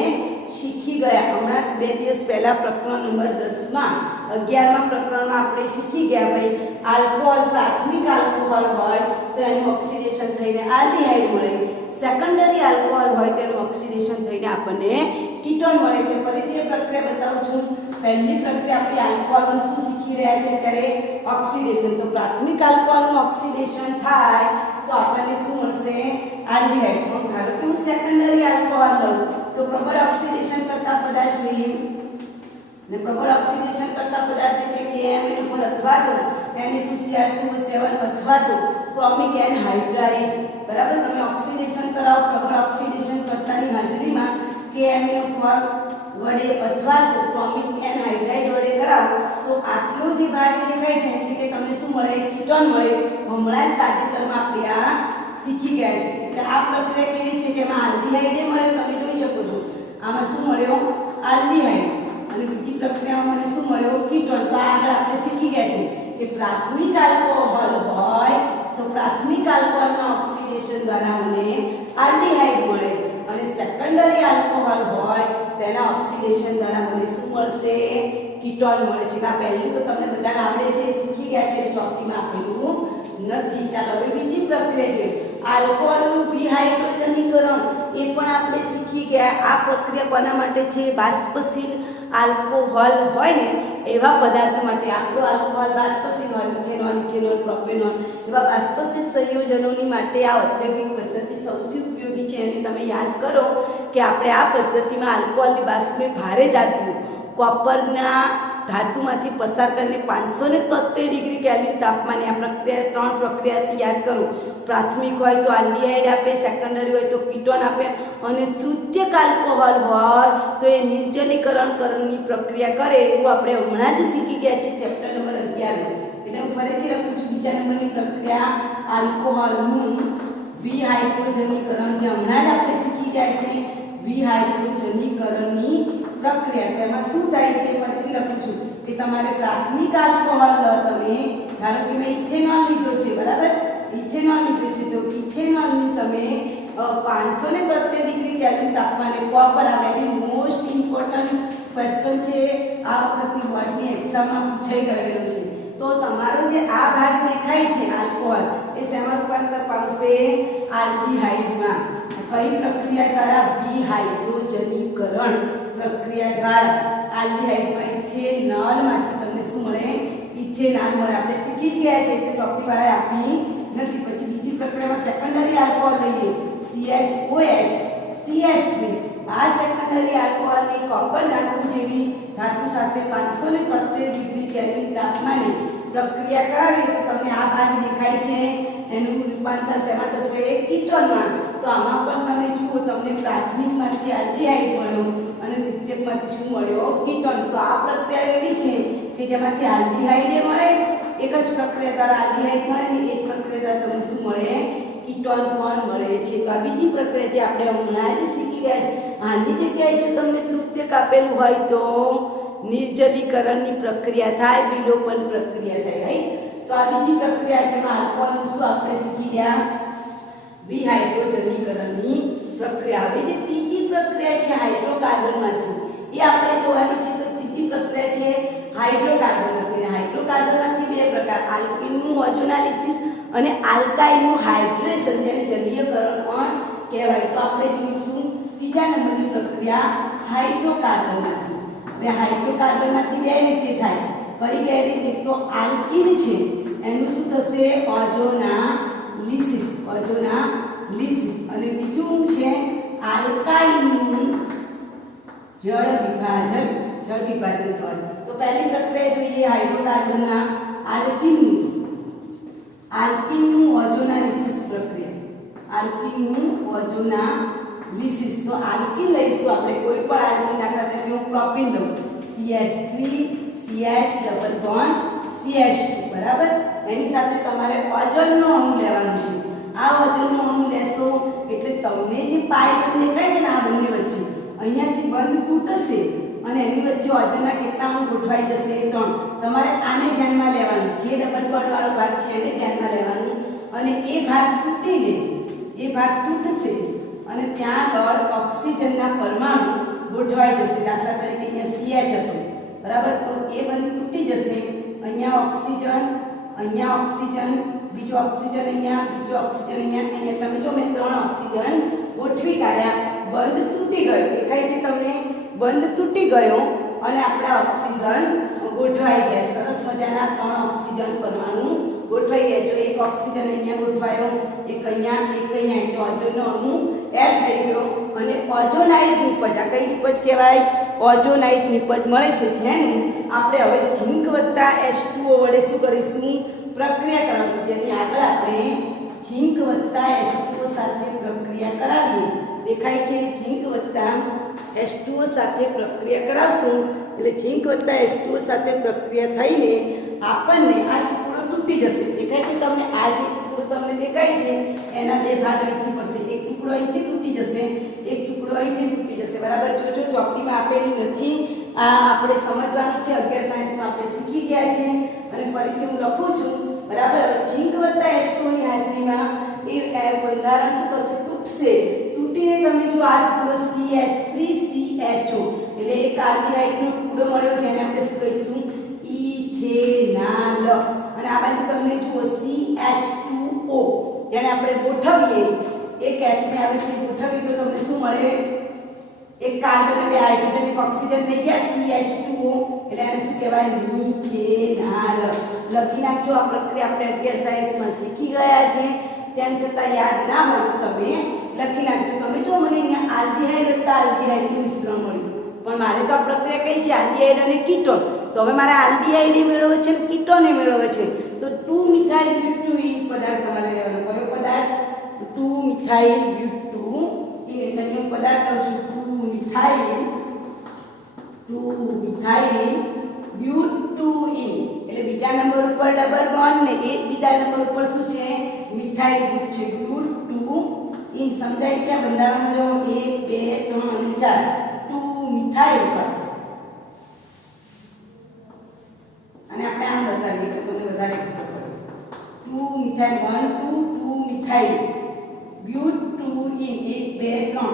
શીખી ગયા. હમણાં 2 દિવસ પહેલા પ્રકરણ નંબર 10માં 11મા પ્રકરણમાં આપણે શીખી ગયા ભાઈ આલ્કોહોલ પ્રાથમિક આલ્કોહોલ હોય તો એનું ઓક્સિડેશન થઈને આલ્ડીહાઇડ મળે, સેકન્ડરી આલ્કોહોલ હોય તો એનું ઓક્સિડેશન થઈને આપણને કીટોન મળે. એટલે ફરીથી એ પ્રક્રિયા બતાવું છું. પહેલી પ્રક્રિયા આપણે આલ્કોહોલનું શું શીખી રહ્યા છે ત્યારે ઓક્સિડેશન. તો પ્રાથમિક આલ્કોહોલનું ઓક્સિડેશન થાય તો આપણને શું મળશે? આલ્ડીહાઇડ. પણ ધારો કે હું સેકન્ડરી આલ્કોહોલ લઉં તો પ્રબળ ઓક્સિડેશન કરતા પદાર્થ લઈએ ને પ્રબળ ઓક્સિડેશન કરતા પદાર્થ એટલે કે KMnO પર અથવા તો Na2Cr2O7 અથવા તો ક્રોમિક એનહાઇડ્રાઇડ. બરાબર, તમે ઓક્સિડેશન કરાવો પ્રબળ ઓક્સિડેશન કરતાની હાજરીમાં KMnO પર વડે અથવા તો ક્રોમિક એનહાઇડ્રાઇડ વડે કરાવો તો આટલો જે ભાગ દેખાય છે એટલે કે તમને શું મળે? કીટોન મળે. હમણાં જ તાજેતરમાં આપણે આ શીખી ગયા છે. એટલે આ પ્રક્રિયા કેવી છે કે એમાં આલ્ડીહાઇડ મળે, તમે જોઈ શકો છો. આમાં શું મળ્યો? આલ્ડીહાઇડ. અને બીજી પ્રક્રિયામાં મને શું મળ્યો? કીટોન. તો આગળ આપણે શીખી ગયા છે કે પ્રાથમિક આલ્કોહોલ હોય તો પ્રાથમિક આલ્કોહોલના ઓક્સિડેશન દ્વારા મને આલ્ડીહાઇડ મળે અને સેકન્ડરી આલ્કોહોલ હોય તેના ઓક્સિડેશન દ્વારા મને શું મળશે? કીટોન મળે છે. આ પહેલું તો તમને બધાને આવડે છે, શીખી ગયા છે, ચોપડીમાં આપેલું નથી. ચાલો હવે બીજી પ્રક્રિયા છે આલ્કોહોલનું વિહાઇડ્રોજનીકરણ. એ પણ આપણે શીખી ગયા. આ પ્રક્રિયા કોના માટે છે? બાષ્પશીલ આલ્કોહોલ હોય ને એવા પદાર્થો માટે. આપણો આલ્કોહોલ બાષ્પશીલ હોય, મિથેનોલ, ઇથેનોલ, પ્રોપેનોલ એવા બાષ્પશીલ સંયોજનોની માટે આ ઔદ્યોગિક પદ્ધતિ સૌથી ઉપયોગી છે. અને તમે યાદ કરો કે આપણે આ પદ્ધતિમાં આલ્કોહોલની બાષ્પને ભારે ધાતુ કોપરના ધાતુમાંથી પસાર કરીને 573 ડિગ્રી કેલ્વિન તાપમાને આ પ્રક્રિયા 3 પ્રક્રિયાથી યાદ કરો. પ્રાથમિક હોય તો આલ્ડીહાઇડ આપે, સેકન્ડરી હોય તો કીટોન આપે અને તૃતીયક આલ્કોહોલ હોય તો એ નિર્જલીકરણની પ્રક્રિયા કરે. એવું આપણે હમણાં જ શીખી ગયા છે ચેપ્ટર નંબર 11. એટલે હું ફરીથી લખું છું. બીજા નંબરની પ્રક્રિયા આલ્કોહોલનું વિહાઇડ્રોજનીકરણ, જે હમણાં જ આપણે શીખી ગયા છે વિહાઇડ્રોજનીકરણની પ્રક્રિયા. તેમાં શું થાય છે? ફરીથી લખું છું કે તમારે પ્રાથમિક આલ્કોહોલ લો, તમે ધારો કે મેં ઇથેનોલ લીધો છે, બરાબર, ઇથેનોલ લીધો છે તો ઇથેનોલની તમે 573 ડિગ્રી કેલ્વિન તાપમાને કોપર. આ વેરી મોસ્ટ ઇમ્પોર્ટન્ટ ક્વેશ્ચન છે, આ વખતની બોર્ડની એક્ઝામમાં પૂછાઈ ગયેલો છે. તો તમારો જે આ ભાગ દેખાય છે આલ્કોહોલ એ શેમાં રૂપાંતર પામશે? આલ્ડીહાઇડમાં. કઈ પ્રક્રિયા દ્વારા? વિહાઇડ્રોજનીકરણ પ્રક્રિયા દ્વારા આલ્ડીહાઇડમાં ઇથેનોલમાંથી તમને શું મળે? ઇથેનોલ મળે. આપણે શીખી જ ગયા છે એટલે ટોપિકવાળાએ આપી નથી. પછી બીજી પ્રક્રિયામાં સેકન્ડરી આલ્કોહોલ લઈએ CHOH CH3. આ સેકન્ડરી આલ્કોહોલની કોપર ધાતુ જેવી ધાતુ સાથે 573 ડિગ્રી કેલ્વિન તાપમાને પ્રક્રિયા કરાવીએ તો તમને આ ભાગ દેખાય છે, એનું રૂપાંતર શેમાં થશે? કીટોનમાં. તો આમાં પણ તમે જુઓ, તમને પ્રાથમિકમાંથી આલ્ડીહાઇડ મળ્યો અને દ્વિતીયકમાંથી શું મળ્યો? કીટોન. તો આ પ્રક્રિયા એવી છે કે જેમાંથી આલ્ડીહાઇડ મળે, એક જ પ્રક્રિયા દ્વારા આલ્ડીહાઇડ મળે ને એક પ્રક્રિયા દ્વારા તમને શું મળે? કીટોન પણ મળે છે. તો આ બીજી પ્રક્રિયા જે આપણે હમણાં જ શીખી ગયા છે. આની જગ્યાએ જો તમને તૃતીયક આપેલું હોય તો નિર્જલીકરણની પ્રક્રિયા થાય, વિલોપન પ્રક્રિયા થાય, રાઈટ. તો આ બીજી પ્રક્રિયા છે. આલ્કોહોલનું શું આપણે શીખી ગયા? વિહાઇડ્રોજનીકરણની પ્રક્રિયા. હવે જે ત્રીજી પ્રક્રિયા છે હાઇડ્રોકાર્બનમાંથી, એ આપણે જોવાની છે. તો ત્રીજી પ્રક્રિયા છે હાઇડ્રોકાર્બનમાંથી. હાઇડ્રોકાર્બનમાંથી બે પ્રકાર, આલ્કીનનું ઓઝોનાલિસિસ અને આલ્કાઇલનું હાઇડ્રેશન, જેને જલીયકરણ પણ કહેવાય. તો આપણે જોઈશું ત્રીજા નંબરની પ્રક્રિયા હાઇડ્રોકાર્બનમાંથી. હવે હાઇડ્રોકાર્બનમાંથી બે રીતે થાય. કઈ બે રીતે? તો આલ્કીન છે એનું શું થશે? ઓઝોનાલિસિસ. ઓઝોનાલિસિસ. અને બીજું છે આલ્કાઇલનું જળ વિભાજન. જળ વિભાજન થવાનું. તો પહેલી પ્રક્રિયા જોઈએ હાઇડ્રોકાર્બનના આલ્કીનનું ઓઝોનાલિસિસ પ્રક્રિયા. આલ્કીનનું ઓઝોનાલિસિસ. તો આલ્કીન લઈશું આપણે, કોઈ પણ આલ્કીન, દાખલા તરીકે હું પ્રોપીન લઉં, CH3 CH double bond CH2, બરાબર. એની સાથે તમારે ઓઝોનનો અણુ લેવાનું છે. આ ઓઝોનનો અણુ લેશો એટલે તમને જે પાઇપ દેખાય છે ને આ બંને વચ્ચે, અહીંયાથી બંધ તૂટશે અને એની વચ્ચે ઓઝોનના કેટલા અણુ ગોઠવાઈ જશે? 3. તમારે આને ધ્યાનમાં લેવાનું, જે ડબલ બોન્ડ વાળો ભાગ છે એને ધ્યાનમાં લેવાનું અને એ ભાગ તૂટીને એ ભાગ તૂટશે અને ત્યાં આગળ ઓક્સિજનના પરમાણુ ગોઠવાઈ જશે. દાખલા તરીકે અહીંયા CH હતો બરાબર. તો એ બંધ તૂટી જશે. અહીંયા ઓક્સિજન, બીજો ઓક્સિજન અહીંયા, બીજો ઓક્સિજન અહીંયા. તમે જો મેં 3 ઓક્સિજન ગોઠવી કાઢ્યા. બંધ તૂટી ગયો, દેખાય છે તમને? બંધ તૂટી ગયો અને આપણા ઓક્સિજન ગોઠવાઈ ગયા. સરસ મજાના 3 ઓક્સિજન પરમાણુ ગોઠવાઈ ગયા. જો એક ઓક્સિજન અહીંયા ગોઠવાયો, એક અહીંયા, એટલે ઓઝોનનો અણુ એડ થઈ ગયો અને ઓઝોનાઇડ નિપજ, આ કઈ નિપજ કહેવાય? ઓઝોનાઇડ નિપજ મળે છે. જેનું આપણે હવે ઝીંક વત્તા H2O વડે શું કરીશું? પ્રક્રિયા કરાવશું. જેની આગળ આપણે ઝીંક વત્તા H2O સાથે પ્રક્રિયા કરાવીએ. દેખાય છે? ઝીંક વત્તા H2O સાથે પ્રક્રિયા કરાવશું એટલે ઝીંક વત્તા H2O સાથે પ્રક્રિયા થઈને આપણને આ ટુકડો તૂટી જશે. દેખાય છે તમને? આ જે ટુકડો તમને દેખાય છે એના 2 ભાગ અહીંથી પડશે. એક ટુકડો અહીંથી તૂટી જશે, એક ટુકડો અહીંથી તૂટી જશે. બરાબર. જો ચોપડીમાં આપેલી નથી, આ આપણે સમજવાનું છે. 11 સાયન્સમાં આપણે શીખી ગયા છે અને ફરીથી હું લખું છું. બરાબર. હવે ઝીંક વત્તા H2O ની હાજરીમાં એ બંધારણ શું થશે? તૂટશે. તૂટીને તમે જો આ ટુકડો CH3CHO એટલે એક આલ્ડીહાઇડનો ટુકડો મળ્યો જેને આપણે શું કહીશું? ઇથેનાલ. અને આ બાજુ તમને જુઓ CH2O જેને આપણે ગોઠવીએ, એક H ને આવે છે ગોઠવીએ તો તમને શું મળે? એક કાર્બન અને 2 હાઇડ્રોજન એક ઓક્સિજન થઈ ગયા CH2O એટલે આને શું કહેવાય? મિથેનાલ. લખી નાખજો. આ પ્રક્રિયા આપણે 11 સાયન્સમાં શીખી ગયા છે. તેમ છતાં યાદ ના હોય તો તમે લખી નાખજો. તમે જો મને અહીંયા આલ્ડીહાઇડ વત્તા આલ્ડીહાઇડનું મિશ્રણ મળ્યું, પણ મારે તો આ પ્રક્રિયા કઈ છે? આલ્ડીહાઇડ અને કીટોન. તો હવે મારે આલ્ડીહાઇડ મેળવવો છે અને કીટોન મેળવવો છે. તો 2-મિથાઇલ બ્યુટીન પદાર્થ તમારે લેવાનો. કયો પદાર્થ? 2-મિથાઇલ બ્યુટીન. એટલે હું પદાર્થ લઉં છું 2-મિથાઇલ બ્યુટીન. એટલે બીજા નંબર ઉપર ડબલ બોન્ડ ને એક બીજા નંબર ઉપર શું છે? મિથાઇલ ગ્રુપ છે. બ્યુટીન. સમજાય છે? બંધારણ જો 1 2 3 અને 4 2-મિથાઇલ સાથે. અને આપણે આમ બતાવીએ તો તમને વધારે ખબર પડે. 2-મિથાઇલ 1 2 2-મિથાઇલ બ્યુટીન 1 2 3 1 2.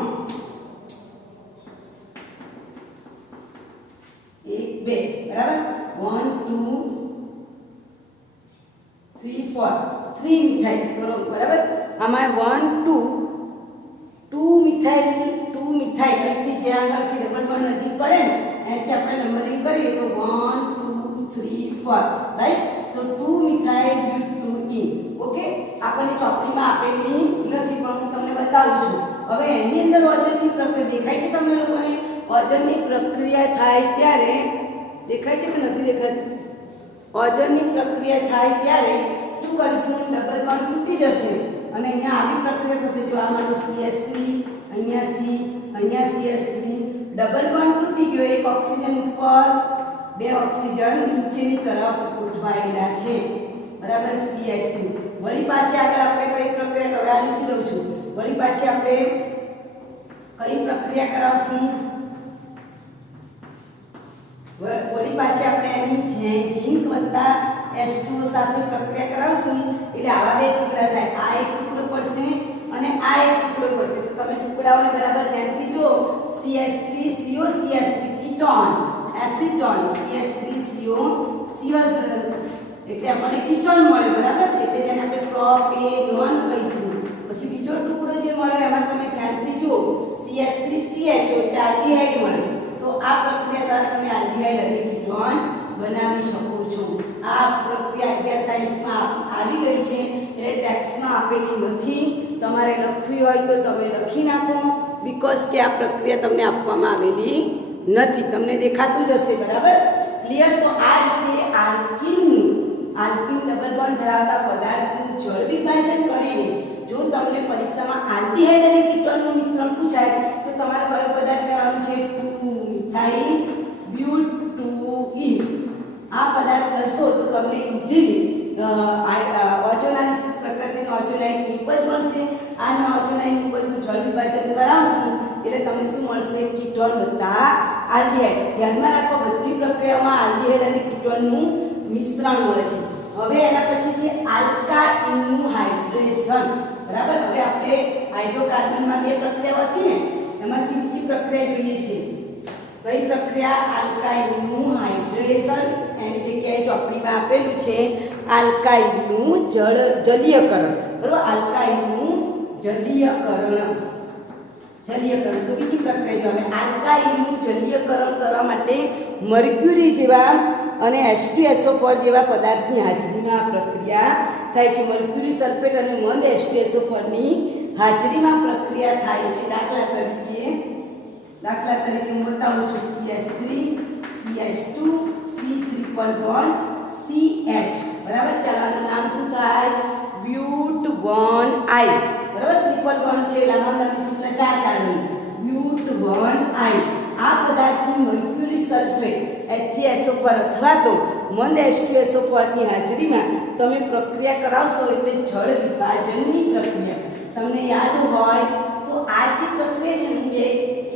બરાબર. 1 2 3 4 3-મિથાઇલ. બરાબર. આમાં 1 2-મિથાઇલ અહીંથી જે આગળથી ડબલ બોન્ડ નજીક પડે ને એનાથી આપણે નંબરિંગ કરીએ તો 1 2 3 4. રાઈટ. તો 2-મિથાઇલ બ્યુટીન. ઓકે. આપણને ચોપડીમાં આપેલી નથી પણ હું તમને બતાવું છું. હવે એની અંદર ઓઝોનની પ્રક્રિયા દેખાય છે તમને લોકોને? ઓઝોનની પ્રક્રિયા થાય ત્યારે દેખાય છે કે નથી દેખાતી? ઓઝોનની પ્રક્રિયા થાય ત્યારે શું કરીશું? ડબલ બોન્ડ તૂટી જશે અને અહીંયા આવી પ્રક્રિયા થશે. જો આ મારું CH3, અહીંયા C, અહીંયા CH3, ડબલ બોન્ડ તૂટી ગયો. એક ઓક્સિજન ઉપર, 2 ઓક્સિજન નીચેની તરફ ગોઠવાયેલા છે. બરાબર. CH3. વળી પાછી આગળ આપણે કઈ પ્રક્રિયા કરવાની છે? દઉં છું. વળી પાછી આપણે કઈ પ્રક્રિયા કરાવશું? વળી પાછી આપણે એની ઝીંક વત્તા H2O સાથે પ્રક્રિયા કરાવશું એટલે આવા 2 ટુકડા થાય. આ એક ટુકડો પડશે અને આ એક ટુકડો પડશે. તો તમે ટુકડાઓને બરાબર ધ્યાનથી જો. CH3CO CH3 ketone, acetone CH3CO એટલે આપણને કીટોન મળે. બરાબર. એટલે જેને આપણે પ્રોપેનોન કહીશું. પછી બીજો ટુકડો જે મળ્યો એમાં તમે ધ્યાનથી જુઓ CH3CHO એટલે આલ્ડીહાઇડ મળે. તો આ પ્રક્રિયા દ્વારા તમે આલ્ડીહાઇડ અને કીટોન બનાવી શકો છો. આ પ્રક્રિયા 11 સાયન્સમાં આવી ગઈ છે એટલે ટેક્સ્ટમાં આપેલી નથી. તમારે લખવી હોય તો તમે લખી નાખો બીકોઝ કે આ પ્રક્રિયા તમને આપવામાં આવેલી નથી. તમને દેખાતું જ હશે. બરાબર. ક્લિયર. તો આ રીતે આલ્કીન ડબલ બોન્ડ ધરાવતા પદાર્થનું જળ વિભાજન કરીને જો તમને પરીક્ષામાં આલ્ડીહાઇડ અને કીટોનનું મિશ્રણ પૂછાય તો તમારે કયો પદાર્થ લેવાનો છે? 2-મિથાઇલ બ્યુટીન. આ પદાર્થ લેશો તો તમને ઇઝીલી ઓઝોનાલિસિસ પ્રક્રિયાથી ઓઝોનાઇડ નિપજ મળશે. આ ઓઝોનાઇડ નિપજનું જળ વિભાજન કરાવશું એટલે તમને શું મળશે? કીટોન વત્તા આલ્ડીહાઇડ. ધ્યાનમાં રાખો બધી પ્રક્રિયામાં આલ્ડીહાઇડ અને કીટોનનું મિશ્રણ મળે છે. હવે એના પછી છે આલ્કાઇનનું હાઇડ્રેશન. બરાબર. હવે આપણે હાઇડ્રોકાર્બનમાં 2 પ્રક્રિયાઓ હતી ને એમાંથી બીજી પ્રક્રિયા જોઈએ છે. કઈ પ્રક્રિયા? આલ્કાઇલનું હાઇડ્રેશન. એની જગ્યાએ ચોપડીમાં આપેલું છે આલ્કાઇલનું જલીયકરણ. બરોબર, આલ્કાઇલનું જલીયકરણ. જલીયકરણ તો બીજી પ્રક્રિયા જો હવે આલ્કાઇલનું જલીયકરણ કરવા માટે મર્ક્યુરી જેવા અને H2SO4 જેવા પદાર્થની હાજરીમાં આ પ્રક્રિયા થાય છે. મર્ક્યુરી સલ્ફેટ અને મંદ H2SO4 ની હાજરીમાં પ્રક્રિયા થાય છે. દાખલા તરીકે હું બતાવું છું CH3 CH2 C triple bond CH. બરાબર, ચાલો આનું નામ શું થાય? બ્યુટ બોન્ડ I. બરાબર, ટ્રિપલ બોન્ડ છે લાંબા લાંબી સૂત્ર 4 કાઢવું. બ્યુટ બોન્ડ I. આ પદાર્થની મર્ક્યુરી સલ્ફેટ HCSO4 અથવા તો મંદ H2SO4 ની હાજરીમાં તમે પ્રક્રિયા કરાવશો એટલે જળ વિભાજનની પ્રક્રિયા. તમને યાદ હોય તો આ જે પ્રક્રિયા છે ને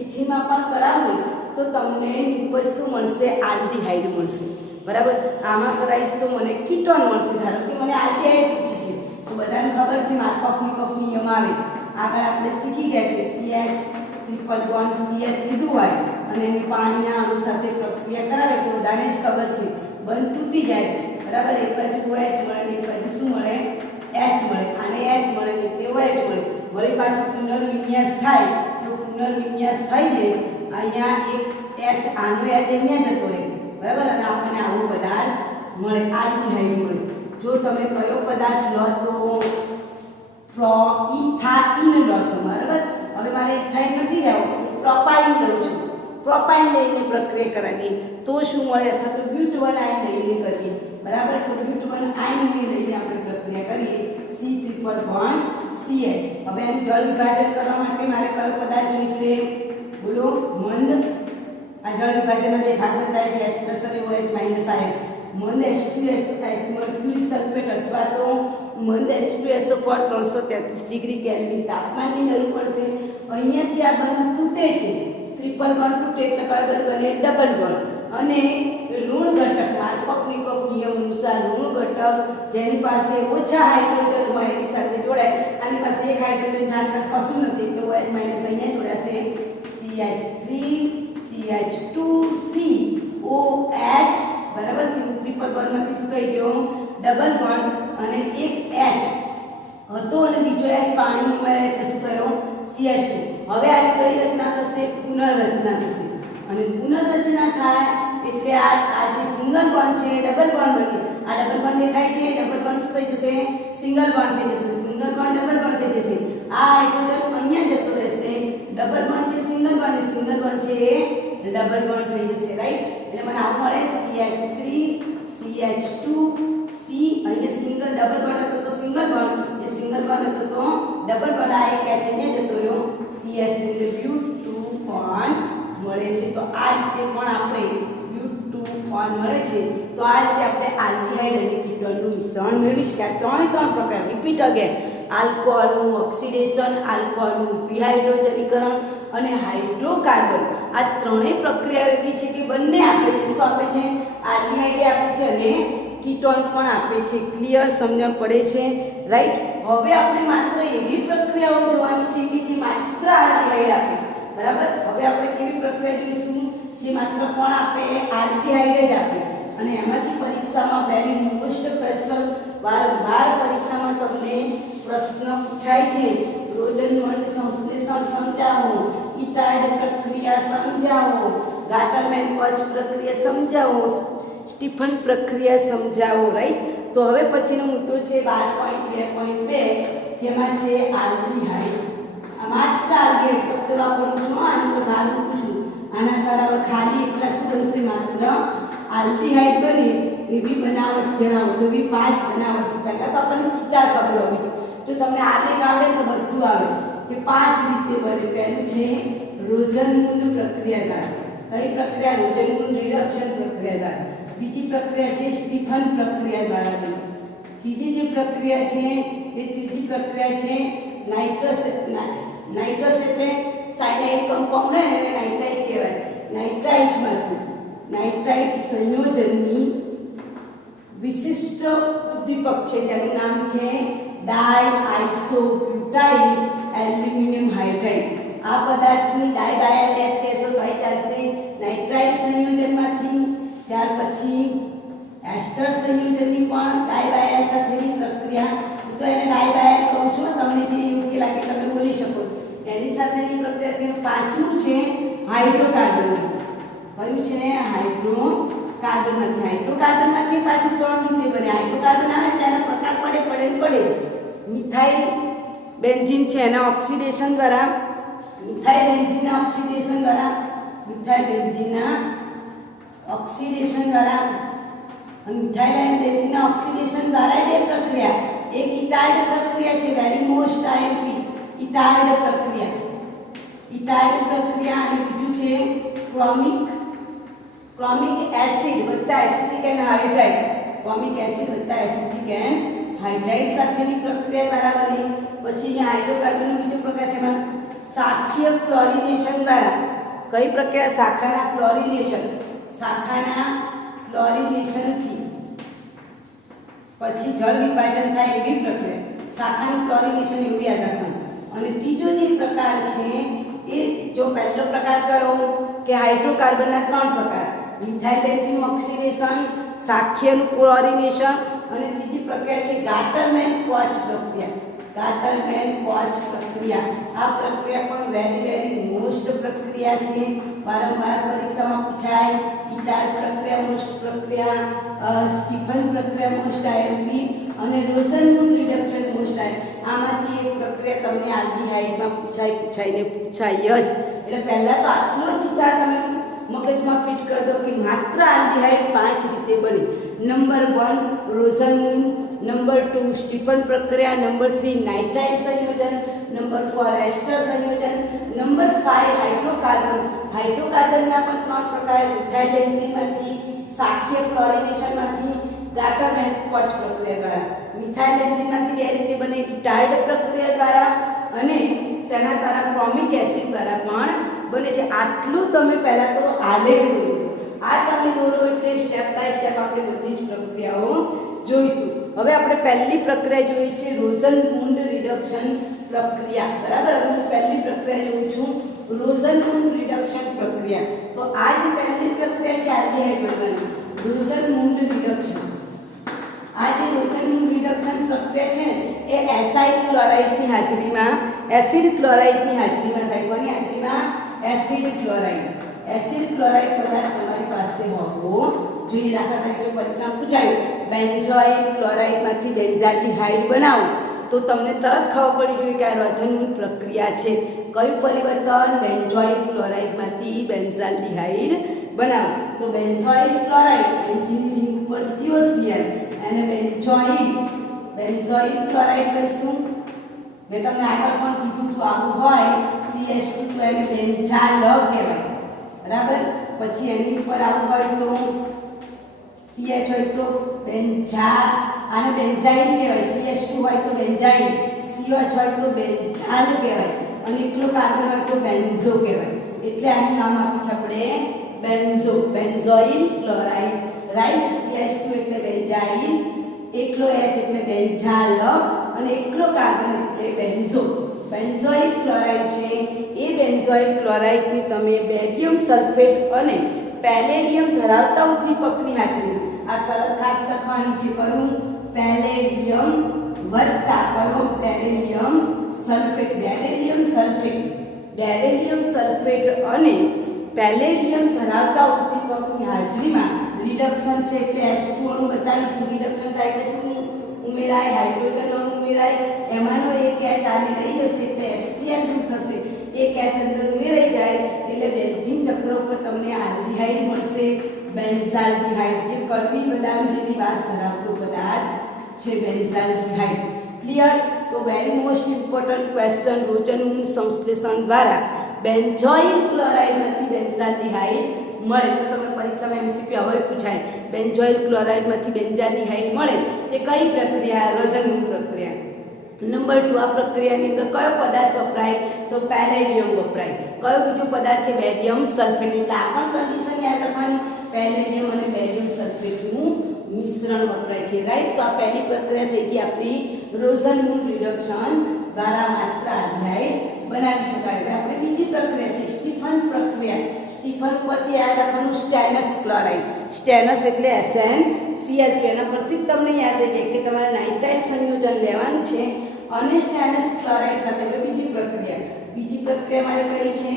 ઇથિનમાં પણ કરાવું તો તમને નિપજ શું મળશે? આલ્ડીહાઇડ મળશે. બરાબર, આમાં કરાવીશ તો મને કીટોન મળશે. ધારો કે મને આલ્ડીહાઇડ પૂછે છે તો બધાને ખબર છે માર્કોફ નિયમ આવે. આગળ આપણે શીખી ગયા છે CH ટ્રિપલ બોન્ડ CH લીધું હોય અને એની પાણીના અણુ સાથે પ્રક્રિયા કરાવે તો બધાને જ ખબર છે બંધ તૂટી જાય. બરાબર, એક બાજુ OH મળે ને એક બાજુ શું મળે? H મળે. આને H મળે ને તે OH મળે. વળી પાછું પુનર્વિન્યાસ થાય તો પુનર્વિન્યાસ થઈને અહીંયા એક H આનો H અહીંયા જતો રહે. બરાબર, અને આપણને આવો પદાર્થ મળે, આલ્ડીહાઇડ મળે. જો તમે કયો પદાર્થ લો તો ઇથાઇન લો તો બરાબર. હવે મારે ઇથાઇન નથી લેવો, પ્રોપાઇન લઉં છું. પ્રોપાઇન લઈને પ્રક્રિયા કરાવીએ તો શું મળે? અથવા તો બ્યુટ1 આયન લઈને કરીએ. બરાબર, તો બ્યુટ1 આયનને લઈને આપણે પ્રક્રિયા કરીએ C ટ્રિપલ બોન્ડ CH. હવે એનું જળ વિભાજન કરવા માટે મારે કયો પદાર્થ જોઈશે? બોલો, મંદ. આ જળ વિભાજનના બે ભાગ બતાવે છે H+ અને OH- આયન. મંદ H2SO4 મર્ક્યુરી સલ્ફેટ અથવા તો મંદ H2SO4 333 ડિગ્રી કેલ્વિન તાપમાનની જરૂર પડશે. અહીંયાથી આ બંધ તૂટે છે, ટ્રિપલ બોન્ડ તૂટે એટલે કયો બંધ બને? Double bond. અને ઋણ ઘટક માર્કોફ નિયમ અનુસાર ઋણ ઘટક જેની પાસે ઓછા હાઇડ્રોજન હોય એની સાથે જોડાય. આની પાસે એક હાઇડ્રોજન છે, આની પાસે કશું નથી એટલે OH- અહીંયા જોડાશે CH3 CH2 COH. બરાબર, ટ્રિપલ બોન્ડમાંથી શું થઈ ગયો? Double bond. અને એક H હતો અને બીજો H પાણી ઉમેરાય એટલે શું થયો? CH2. હવે આ કઈ રચના થશે? પુનર્રચના થશે. અને પુનર્રચના થાય એટલે આ જે સિંગલ બોન્ડ છે ડબલ બોન્ડ બને. આ ડબલ બોન્ડ દેખાય છે, ડબલ બોન્ડ શું થઈ જશે? સિંગલ બોન્ડ થઈ જશે. સિંગલ બોન્ડ ડબલ બોન્ડ થઈ જશે. આ હાઇડ્રોજન અહીંયા જતો રહેશે. ડબલ બોન્ડ છે સિંગલ બોન્ડ, સિંગલ બોન્ડ છે એ ડબલ બોન્ડ થઈ જશે. રાઈટ, એટલે મને આવું મળે CH3 CH2 C. અહીંયા સિંગલ ડબલ બોન્ડ હતો તો સિંગલ બોન્ડ, એ સિંગલ બોન્ડ હતો તો ડબલ બોન્ડ. આ એક H અહીંયા જતો રહ્યો CH એટલે બ્યુટ2 બોન્ડ મળે છે. તો આ રીતે પણ આપણે બ્યુટ2 બોન્ડ મળે છે. તો આ રીતે આપણે આલ્ડીહાઇડ અને કીટોનનું મિશ્રણ મેળવી શકીએ. આ ત્રણ પ્રકાર રિપીટ અગેન. આલ્કોહોલનું ઓક્સિડેશન, આલ્કોહોલનું વિહાઇડ્રોજનીકરણ અને હાઇડ્રોકાર્બન. આ ત્રણેય પ્રક્રિયાઓ એવી છે કે બંને આપે છે. શું આપે છે? આલ્ડીહાઇડ આપે છે અને કીટોન પણ આપે છે. ક્લિયર, સમજણ પડે છે? રાઈટ. હવે આપણે માત્ર એવી પ્રક્રિયાઓ જોવાની છે કે જે માત્ર આલ્ડીહાઇડ આપે. બરાબર, હવે આપણે કેવી પ્રક્રિયા જોઈશું? જે માત્ર પણ આપે? આલ્ડીહાઇડ જ આપે. અને એમાંથી પરીક્ષામાં વેરી મોસ્ટ ક્વેશ્ચન વારંવાર પરીક્ષામાં તમને પ્રશ્ન પૂછાય છે. રોઝનમંડ સંશ્લેષણ સમજાવો, ઇથાઇડ પ્રક્રિયા સમજાવો, ગાટરમેન પચ પ્રક્રિયા સમજાવો, સ્ટીફન પ્રક્રિયા સમજાવો. રાઈટ. તો હવે પછીનો મુદ્દો છે 12.2.2 જેમાં છે આલ્ડીહાઇડ. આ માત્ર આલ્ડીહાઇડ શબ્દ વાપરું છું, આને તો બહાર મૂકું છું. આના દ્વારા ખાલી એટલા શું બનશે? માત્ર આલ્ડીહાઇડ બને એવી બનાવટ જણાવો. તો એવી 5 બનાવટ છે. પહેલાં તો આપણને ચિતાર ખબર હોવી. જો તમને આ લેખ આવડે તો બધું આવે કે 5 રીતે બને. પહેલું છે રોઝનમુન્ડ પ્રક્રિયા દ્વારા. કઈ પ્રક્રિયા? રોઝનમુન્ડ રિડક્શન પ્રક્રિયા દ્વારા. બીજી પ્રક્રિયા છે સ્ટીફન પ્રક્રિયા દ્વારા. ત્રીજી જે પ્રક્રિયા છે એ ત્રીજી પ્રક્રિયા છે નાઇટ્રસ એટલે સાયનાઇડ કમ્પાઉન્ડ હોય એને નાઇટ્રાઇટ કહેવાય. નાઇટ્રાઇટમાંથી નાઇટ્રાઇટ સંયોજનની વિશિષ્ટ ઉદ્દીપક છે જેનું નામ છે ડાયઆઇસોબ્યુટાઇલ એલ્યુમિનિયમ હાઇડ્રાઇડ. આ પદાર્થની ડાય H કહેશો તો ચાલશે. નાઇટ્રાઇટ એસ્ટર સંયોજનની પણ ડાયબાયર સાથેની પ્રક્રિયા, તો એને ડાયબાયર કહું છું, તમને જે યોગ્ય લાગે તમે બોલી શકો, એની સાથેની પ્રક્રિયા. પાંચમું છે હાઇડ્રોકાર્બન. કયું છે? હાઇડ્રોકાર્બનમાંથી. હાઇડ્રોકાર્બનમાંથી પાછું 3 રીતે બને. હાઇડ્રોકાર્બન આવે ત્યારે પ્રકાર પડે. મિથાઇલ બેન્ઝીન છે એના ઓક્સિડેશન દ્વારા, મિથાઇલ બેન્ઝીનના ઓક્સિડેશન દ્વારા, મિથાઇલ બેન્ઝીનના ઓક્સિડેશન દ્વારા, મિથાઇલ બેન્ઝીનના ઓક્સિડેશન દ્વારા બે પ્રક્રિયા. એક ઇટાઇડ પ્રક્રિયા છે, વેરી મોસ્ટ આઈએમપી, ઇટાઇડ પ્રક્રિયા, અને બીજું છે ક્રોમિક એસિડ વત્તા એસિટિક એન્ડ હાઇડ્રાઇડ, ક્રોમિક એસિડ વત્તા એસિટિક એન્ડ હાઇડ્રાઇડ સાથેની પ્રક્રિયા દ્વારા બને. પછી અહીંયા હાઇડ્રોકાર્બનનો બીજો પ્રકાર છે એમાં શાખીય ક્લોરિનેશન દ્વારા. કઈ પ્રક્રિયા? શાખાના ક્લોરિનેશનથી પછી જળ વિભાજન થાય એવી પ્રક્રિયા. શાખાનું ક્લોરિનેશન એવું યાદ રાખવાનું. અને ત્રીજો જે પ્રકાર છે એ, જો પહેલો પ્રકાર કયો કે હાઇડ્રોકાર્બનના 3 પ્રકાર, મિથાઇલ બેન્ઝીનનું ઓક્સિડેશન, શાખીયનું ક્લોરિનેશન, અને ત્રીજી પ્રક્રિયા છે ગાટરમેન-કોચ પ્રક્રિયા. આ પ્રક્રિયા પણ વેરી મોસ્ટ પ્રક્રિયા છે, વારંવાર પરીક્ષામાં પૂછાય. ઇટાઇડ પ્રક્રિયા મોસ્ટ પ્રક્રિયા, સ્ટીફન પ્રક્રિયા મોસ્ટ આઈએમપી, અને રોઝનમૂન રિડક્શન મોસ્ટ આઈએમપી. આમાંથી એક પ્રક્રિયા તમને આલ્ડીહાઇડમાં પૂછાય જ. એટલે પહેલા તો આટલો જ વિચાર તમે મગજમાં ફિટ કરી દો કે માત્ર આલ્ડીહાઇડ 5 રીતે બને. નંબર 1 રોઝનમૂન, નંબર 2 સ્ટીફન પ્રક્રિયા, નંબર 3 નાઇટ્રાઇલ સંયોજન, નંબર 4 એસ્ટર સંયોજન, નંબર 5 હાઇડ્રોકાર્બન. હાઇડ્રોકાર્બનના પણ 3 પ્રકાર, મિથાઇલ બેન્ઝીનમાંથી, શાખીય ક્લોરિનેશનમાંથી, ગાટરમેન-કોચ પ્રક્રિયા દ્વારા. મિથાઇલ બેન્ઝીનમાંથી 2 રીતે બને, ઇટાઇડ પ્રક્રિયા દ્વારા અને શેના દ્વારા? ક્રોમિક એસિડ દ્વારા પણ બને છે. આટલું તમે પહેલા તો આલેખ દોરો. આ તમે દોરો એટલે સ્ટેપ બાય સ્ટેપ આપણે બધી જ પ્રક્રિયાઓ જોઈશું. હવે આપણે પહેલી પ્રક્રિયા જોઈ છે રોઝનમૂન્ડ રિડક્શન પ્રક્રિયા. બરાબર, હું પહેલી પ્રક્રિયા જોઉં છું રોઝનમૂન્ડ રિડક્શન પ્રક્રિયા. તો આ જે પહેલી પ્રક્રિયા છે આલ્ડીહાઇડ બનાવવાની, રોઝનમૂન્ડ રિડક્શન. આ જે રોઝનમૂન્ડ રિડક્શન પ્રક્રિયા છે એ એસાઇલ ક્લોરાઇડની હાજરીમાં, એસિડ ક્લોરાઇડની હાજરીમાં થાય. કોની હાજરીમાં? એસિડ ક્લોરાઇડ પદાર્થ તમારી પાસે હોવો જોઈએ. દાખલા તરીકે પરીક્ષામાં પૂછાયું બેન્ઝોઇલ ક્લોરાઇડમાંથી બેન્ઝાલ્ડીહાઇડ બનાવો, તો તમને તરત ખબર પડી જોઈએ કે આ રોઝનમૂન્ડ પ્રક્રિયા છે. કયું પરિવર્તન? બેન્ઝોઇલ ક્લોરાઇડમાંથી બેન્ઝાલ્ડીહાઇડ બનાવો. તો બેન્ઝોઇલ ક્લોરાઇડ, એન્જિનિયરિંગ ઉપર COCl, અને બેન્ઝોઇલ ક્લોરાઇડ કહીશું. મેં તમને આગળ પણ કીધું હતું આવું હોય CH2 તો એને બેન્ઝાલ કહેવાય. બરાબર, પછી એની ઉપર આવું હોય તો CH હોય તો બેન્ઝાલ, આને બેન્ઝાઇલ કહેવાય. CH2 હોય તો બેન્ઝાઇલ, CH હોય તો બેન્ઝાલ કહેવાય, અને એકલો કાર્બન હોય તો બેન્ઝો કહેવાય. એટલે આનું નામ આપ્યું છે આપણે બેન્ઝોઇલ ક્લોરાઇડ. રાઈટ, CH2 એટલે બેન્ઝાઇલ, એકલો H એટલે બેન્ઝાલ, અને એકલો કાર્બન એટલે બેન્ઝો. બેન્ઝોઇલ ક્લોરાઇડ છે એ બેન્ઝોઇલ ક્લોરાઇડની તમે બેરિયમ સલ્ફેટ અને પેલેડિયમ ધરાવતા ઉદ્દીપકની હાજરી, આ શરત ખાસ લખવાની છે. કરું? પેલેડિયમ વત્તા કયો? Beryllium sulphate. બેરિલિયમ સલ્ફેટ અને પેલેડિયમ ધરાવતા ઉદ્દીપકની હાજરીમાં રિડક્શન છે. એટલે H2 અણુ બતાવીશું. રિડક્શન થાય એટલે શું ઉમેરાય? હાઇડ્રોજન અણુ ઉમેરાય, એમાંનો એક H આને લઈ જશે એટલે HCl2 થશે. એક H અંદર ઉમેરાઈ જાય એટલે બેન્ઝીન ચક્ર ઉપર તમને આલ્ડીહાઇડ મળશે, બેન્ઝાલ્ડીહાઇડ, જે કડવી બદામ જેવી વાસ ધરાવતો પદાર્થ છે બેન્ઝાલ્ડીહાઇડ. ક્લિયર? તો વેરી મોસ્ટ ઇમ્પોર્ટન્ટ ક્વેશ્ચન, રોઝનમૂન્ડ સંશ્લેષણ દ્વારા બેન્ઝોઇલ ક્લોરાઇડમાંથી બેન્ઝાલ્ડીહાઇડ મળે. તો તમને પરીક્ષામાં MCQ હવે પૂછાય બેન્ઝોઇલ ક્લોરાઇડમાંથી બેન્ઝાલ્ડીહાઇડ મળે એ કઈ પ્રક્રિયા? રોઝનમૂન્ડ પ્રક્રિયા. નંબર 2, આ પ્રક્રિયાની અંદર કયો પદાર્થ વપરાય? તો પેલેડિયમ વપરાય. કયો બીજો પદાર્થ છે? Barium sulphate. એટલે આ પણ કન્ડિશન યાદ રાખવાની, પેલેડિયમ અને બેરિયમ સલ્ફેટનું મિશ્રણ વપરાય છે. રાઈટ, તો આ પહેલી પ્રક્રિયા થઈ ગઈ આપણી રોઝનમૂન્ડ રિડક્શન દ્વારા માત્ર આલ્ડીહાઇડ બનાવી શકાય. હવે આપણે બીજી પ્રક્રિયા છે સ્ટીફન પ્રક્રિયા. સ્ટીફન પરથી યાદ રાખવાનું સ્ટેનસ ક્લોરાઇડ. સ્ટેનસ એટલે SnCl. એના પરથી જ તમને યાદ આવી જાય કે તમારે નાઇટ્રાઇલ સંયોજન લેવાનું છે અને સ્ટેનસ ક્લોરાઇડ સાથે. હવે બીજી પ્રક્રિયા મારે કઈ છે?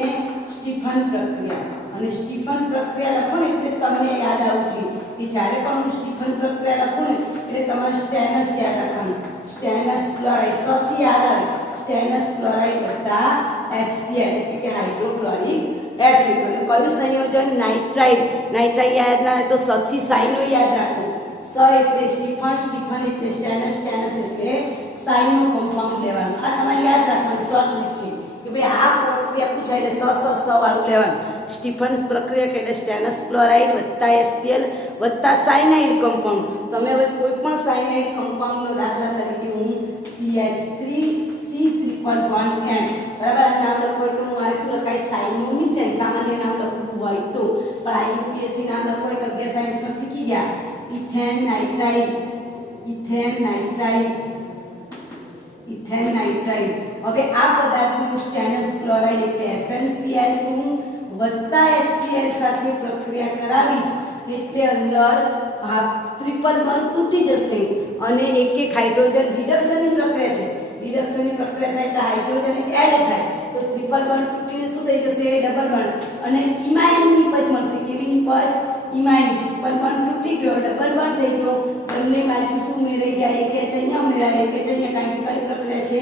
સ્ટીફન પ્રક્રિયા. અને સ્ટીફન પ્રક્રિયા લખો ને એટલે તમને યાદ આવશે કે જ્યારે પણ હું સ્ટીફન પ્રક્રિયા લખું ને એટલે તમારે સ્ટેનસ યાદ રાખવાનું. સ્ટેનસ ક્લોરાઇડ સૌથી યાદ આવે. સ્ટેનસ ક્લોરાઇડ વત્તા HCl એટલે કે હાઇડ્રોક્લોરિક એસિડ. અને કયું સંયોજન? નાઇટ્રાઇલ. નાઇટ્રાઇલ યાદ ના તો સથી સાઈનો યાદ રાખો. સ એટલે સ્ટીફન, સ્ટીફન એટલે સ્ટેનસ, સ્ટેનસ એટલે સાઈનો કમ્પાઉન્ડ લેવાનું. આ તમારે યાદ રાખવાનું. શોર્ટ ટ્રીક છે કે ભાઈ આ પ્રક્રિયા પૂછાય એટલે સ વાળું લેવાનું. સ્ટીફન પ્રક્રિયા એટલે સ્ટેનસ ક્લોરાઇડ વત્તા HCl વત્તા સાયનાઇડ કમ્પાઉન્ડ. તમે હવે કોઈ પણ સાયનાઇડ કમ્પાઉન્ડનો દાખલા તરીકે હું CH3C3 બરાબર નામ લખો તો હું આ શું લખાય? સાયનોની છે સામાન્ય નામ લખવું હોય તો. પણ આ યુપીએસસી નામ લખો તો 11 સાયન્સમાં શીખી ગયા. Ethane nitride. હવે આ પદાર્થનું સ્ટેનસ ક્લોરાઇડ એટલે SnCl2 વત્તા HCl સાથે પ્રક્રિયા કરાવીશ એટલે અંદર ટ્રિપલ બોન્ડ તૂટી જશે અને એક હાઇડ્રોજન રિડક્શનની પ્રક્રિયા છે. રિડક્શનની પ્રક્રિયા થાય તો હાઇડ્રોજન એડ થાય તો ટ્રિપલ બોન્ડ તૂટીને શું થઈ જશે? Double bond. અને ઇમાઇનની નિપજ મળશે. કેવી નિપજ? ઇમાઇન. ટ્રિપલ બોન્ડ તૂટી ગયો, ડબલ બોન્ડ થઈ ગયો, બંને બાજુ શું ઉમેરાઈ ગયા? એક H અહીંયા ઉમેરાય, એક H અહીંયા. કારણ કે કઈ પ્રક્રિયા છે?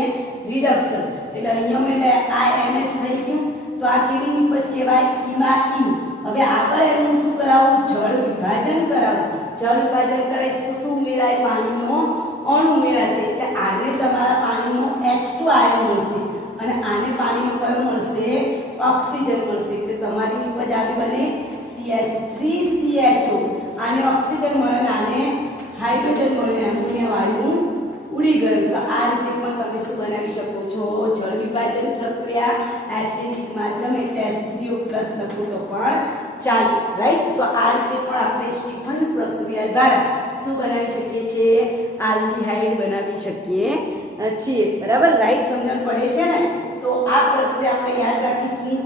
રિડક્શન. એટલે અહીંયા ઉમેરાય આ NS થઈ ગયું. તો આ કેવી નિપજ કહેવાય? ઇમાઇન. હવે આગળ એનું શું કરાવવું? જળ વિભાજન કરાવવું. જળ વિભાજન કરાવીશ તો શું ઉમેરાય? પાણીનો અણુ ઉમેરાશે. એટલે આને તમારા પાણીનો H2 આયન મળશે અને આને પાણીનો કયો મળશે? ઓક્સિજન મળશે. એટલે તમારી નિપજ આવી બને CH3CHO. આને ઓક્સિજન મળે અને આને હાઇડ્રોજન મળે. એમોનિયા વાયુ ઉડી ગયું. તો આ રીતે પણ તમે શું બનાવી શકો છો? જળ વિભાજન પ્રક્રિયા એસિડિક માધ્યમ એટલે H3O+ લખો તો પણ ચાલે. રાઈટ. તો આ રીતે પણ આપણે સ્ટીફન પ્રક્રિયા દ્વારા શું બનાવી શકીએ છીએ? આલ્ડીહાઇડ બનાવી શકીએ છીએ. બરાબર. રાઈટ. સમજણ પડે છે ને? તો આ પ્રક્રિયા આપણે યાદ રાખીશું.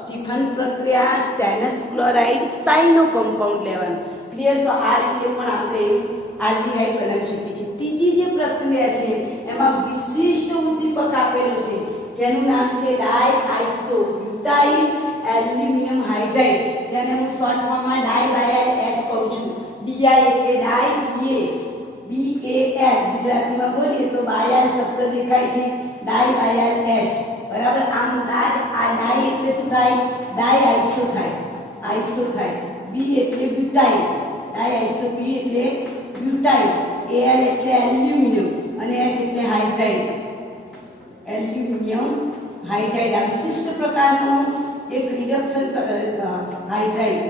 સ્ટીફન પ્રક્રિયા, સ્ટેનસ ક્લોરાઇડ, સાઇનો કમ્પાઉન્ડ લેવાનું. ક્લિયર. તો આ રીતે પણ આપણે આલ્ડીહાઇડ બનાવી શકીએ છીએ. ત્રીજી જે પ્રક્રિયા છે એમાં વિશિષ્ટ ઉદ્દીપક આપેલું છે જેનું નામ છે ડાઇઆઇસોબ્યુટાઇલ એલ્યુમિનિયમ હાઇડ્રાઇડ, જેને હું શોર્ટ ફોર્મમાં DiBAL કહું છું. DI એટલે ડાઈ, BAL ગુજરાતીમાં બોલીએ તો બાયલ શબ્દ દેખાય છે. DiBAL. બરાબર. આમ આ ડાઈ એટલે શું થાય? ડાઇઆઇસો થાય. આઇસો થાય. B એટલે બ્યુટાઇલ. ડાઇઆઇસો. B એટલે બ્યુટાઇલ. Al એટલે એલ્યુમિનિયમ અને H એટલે હાઇડ્રાઇડ. એલ્યુમિનિયમ હાઇડ્રાઇડ આ વિશિષ્ટ પ્રકારનું એક રિડક્શન હાઇડ્રાઇડ.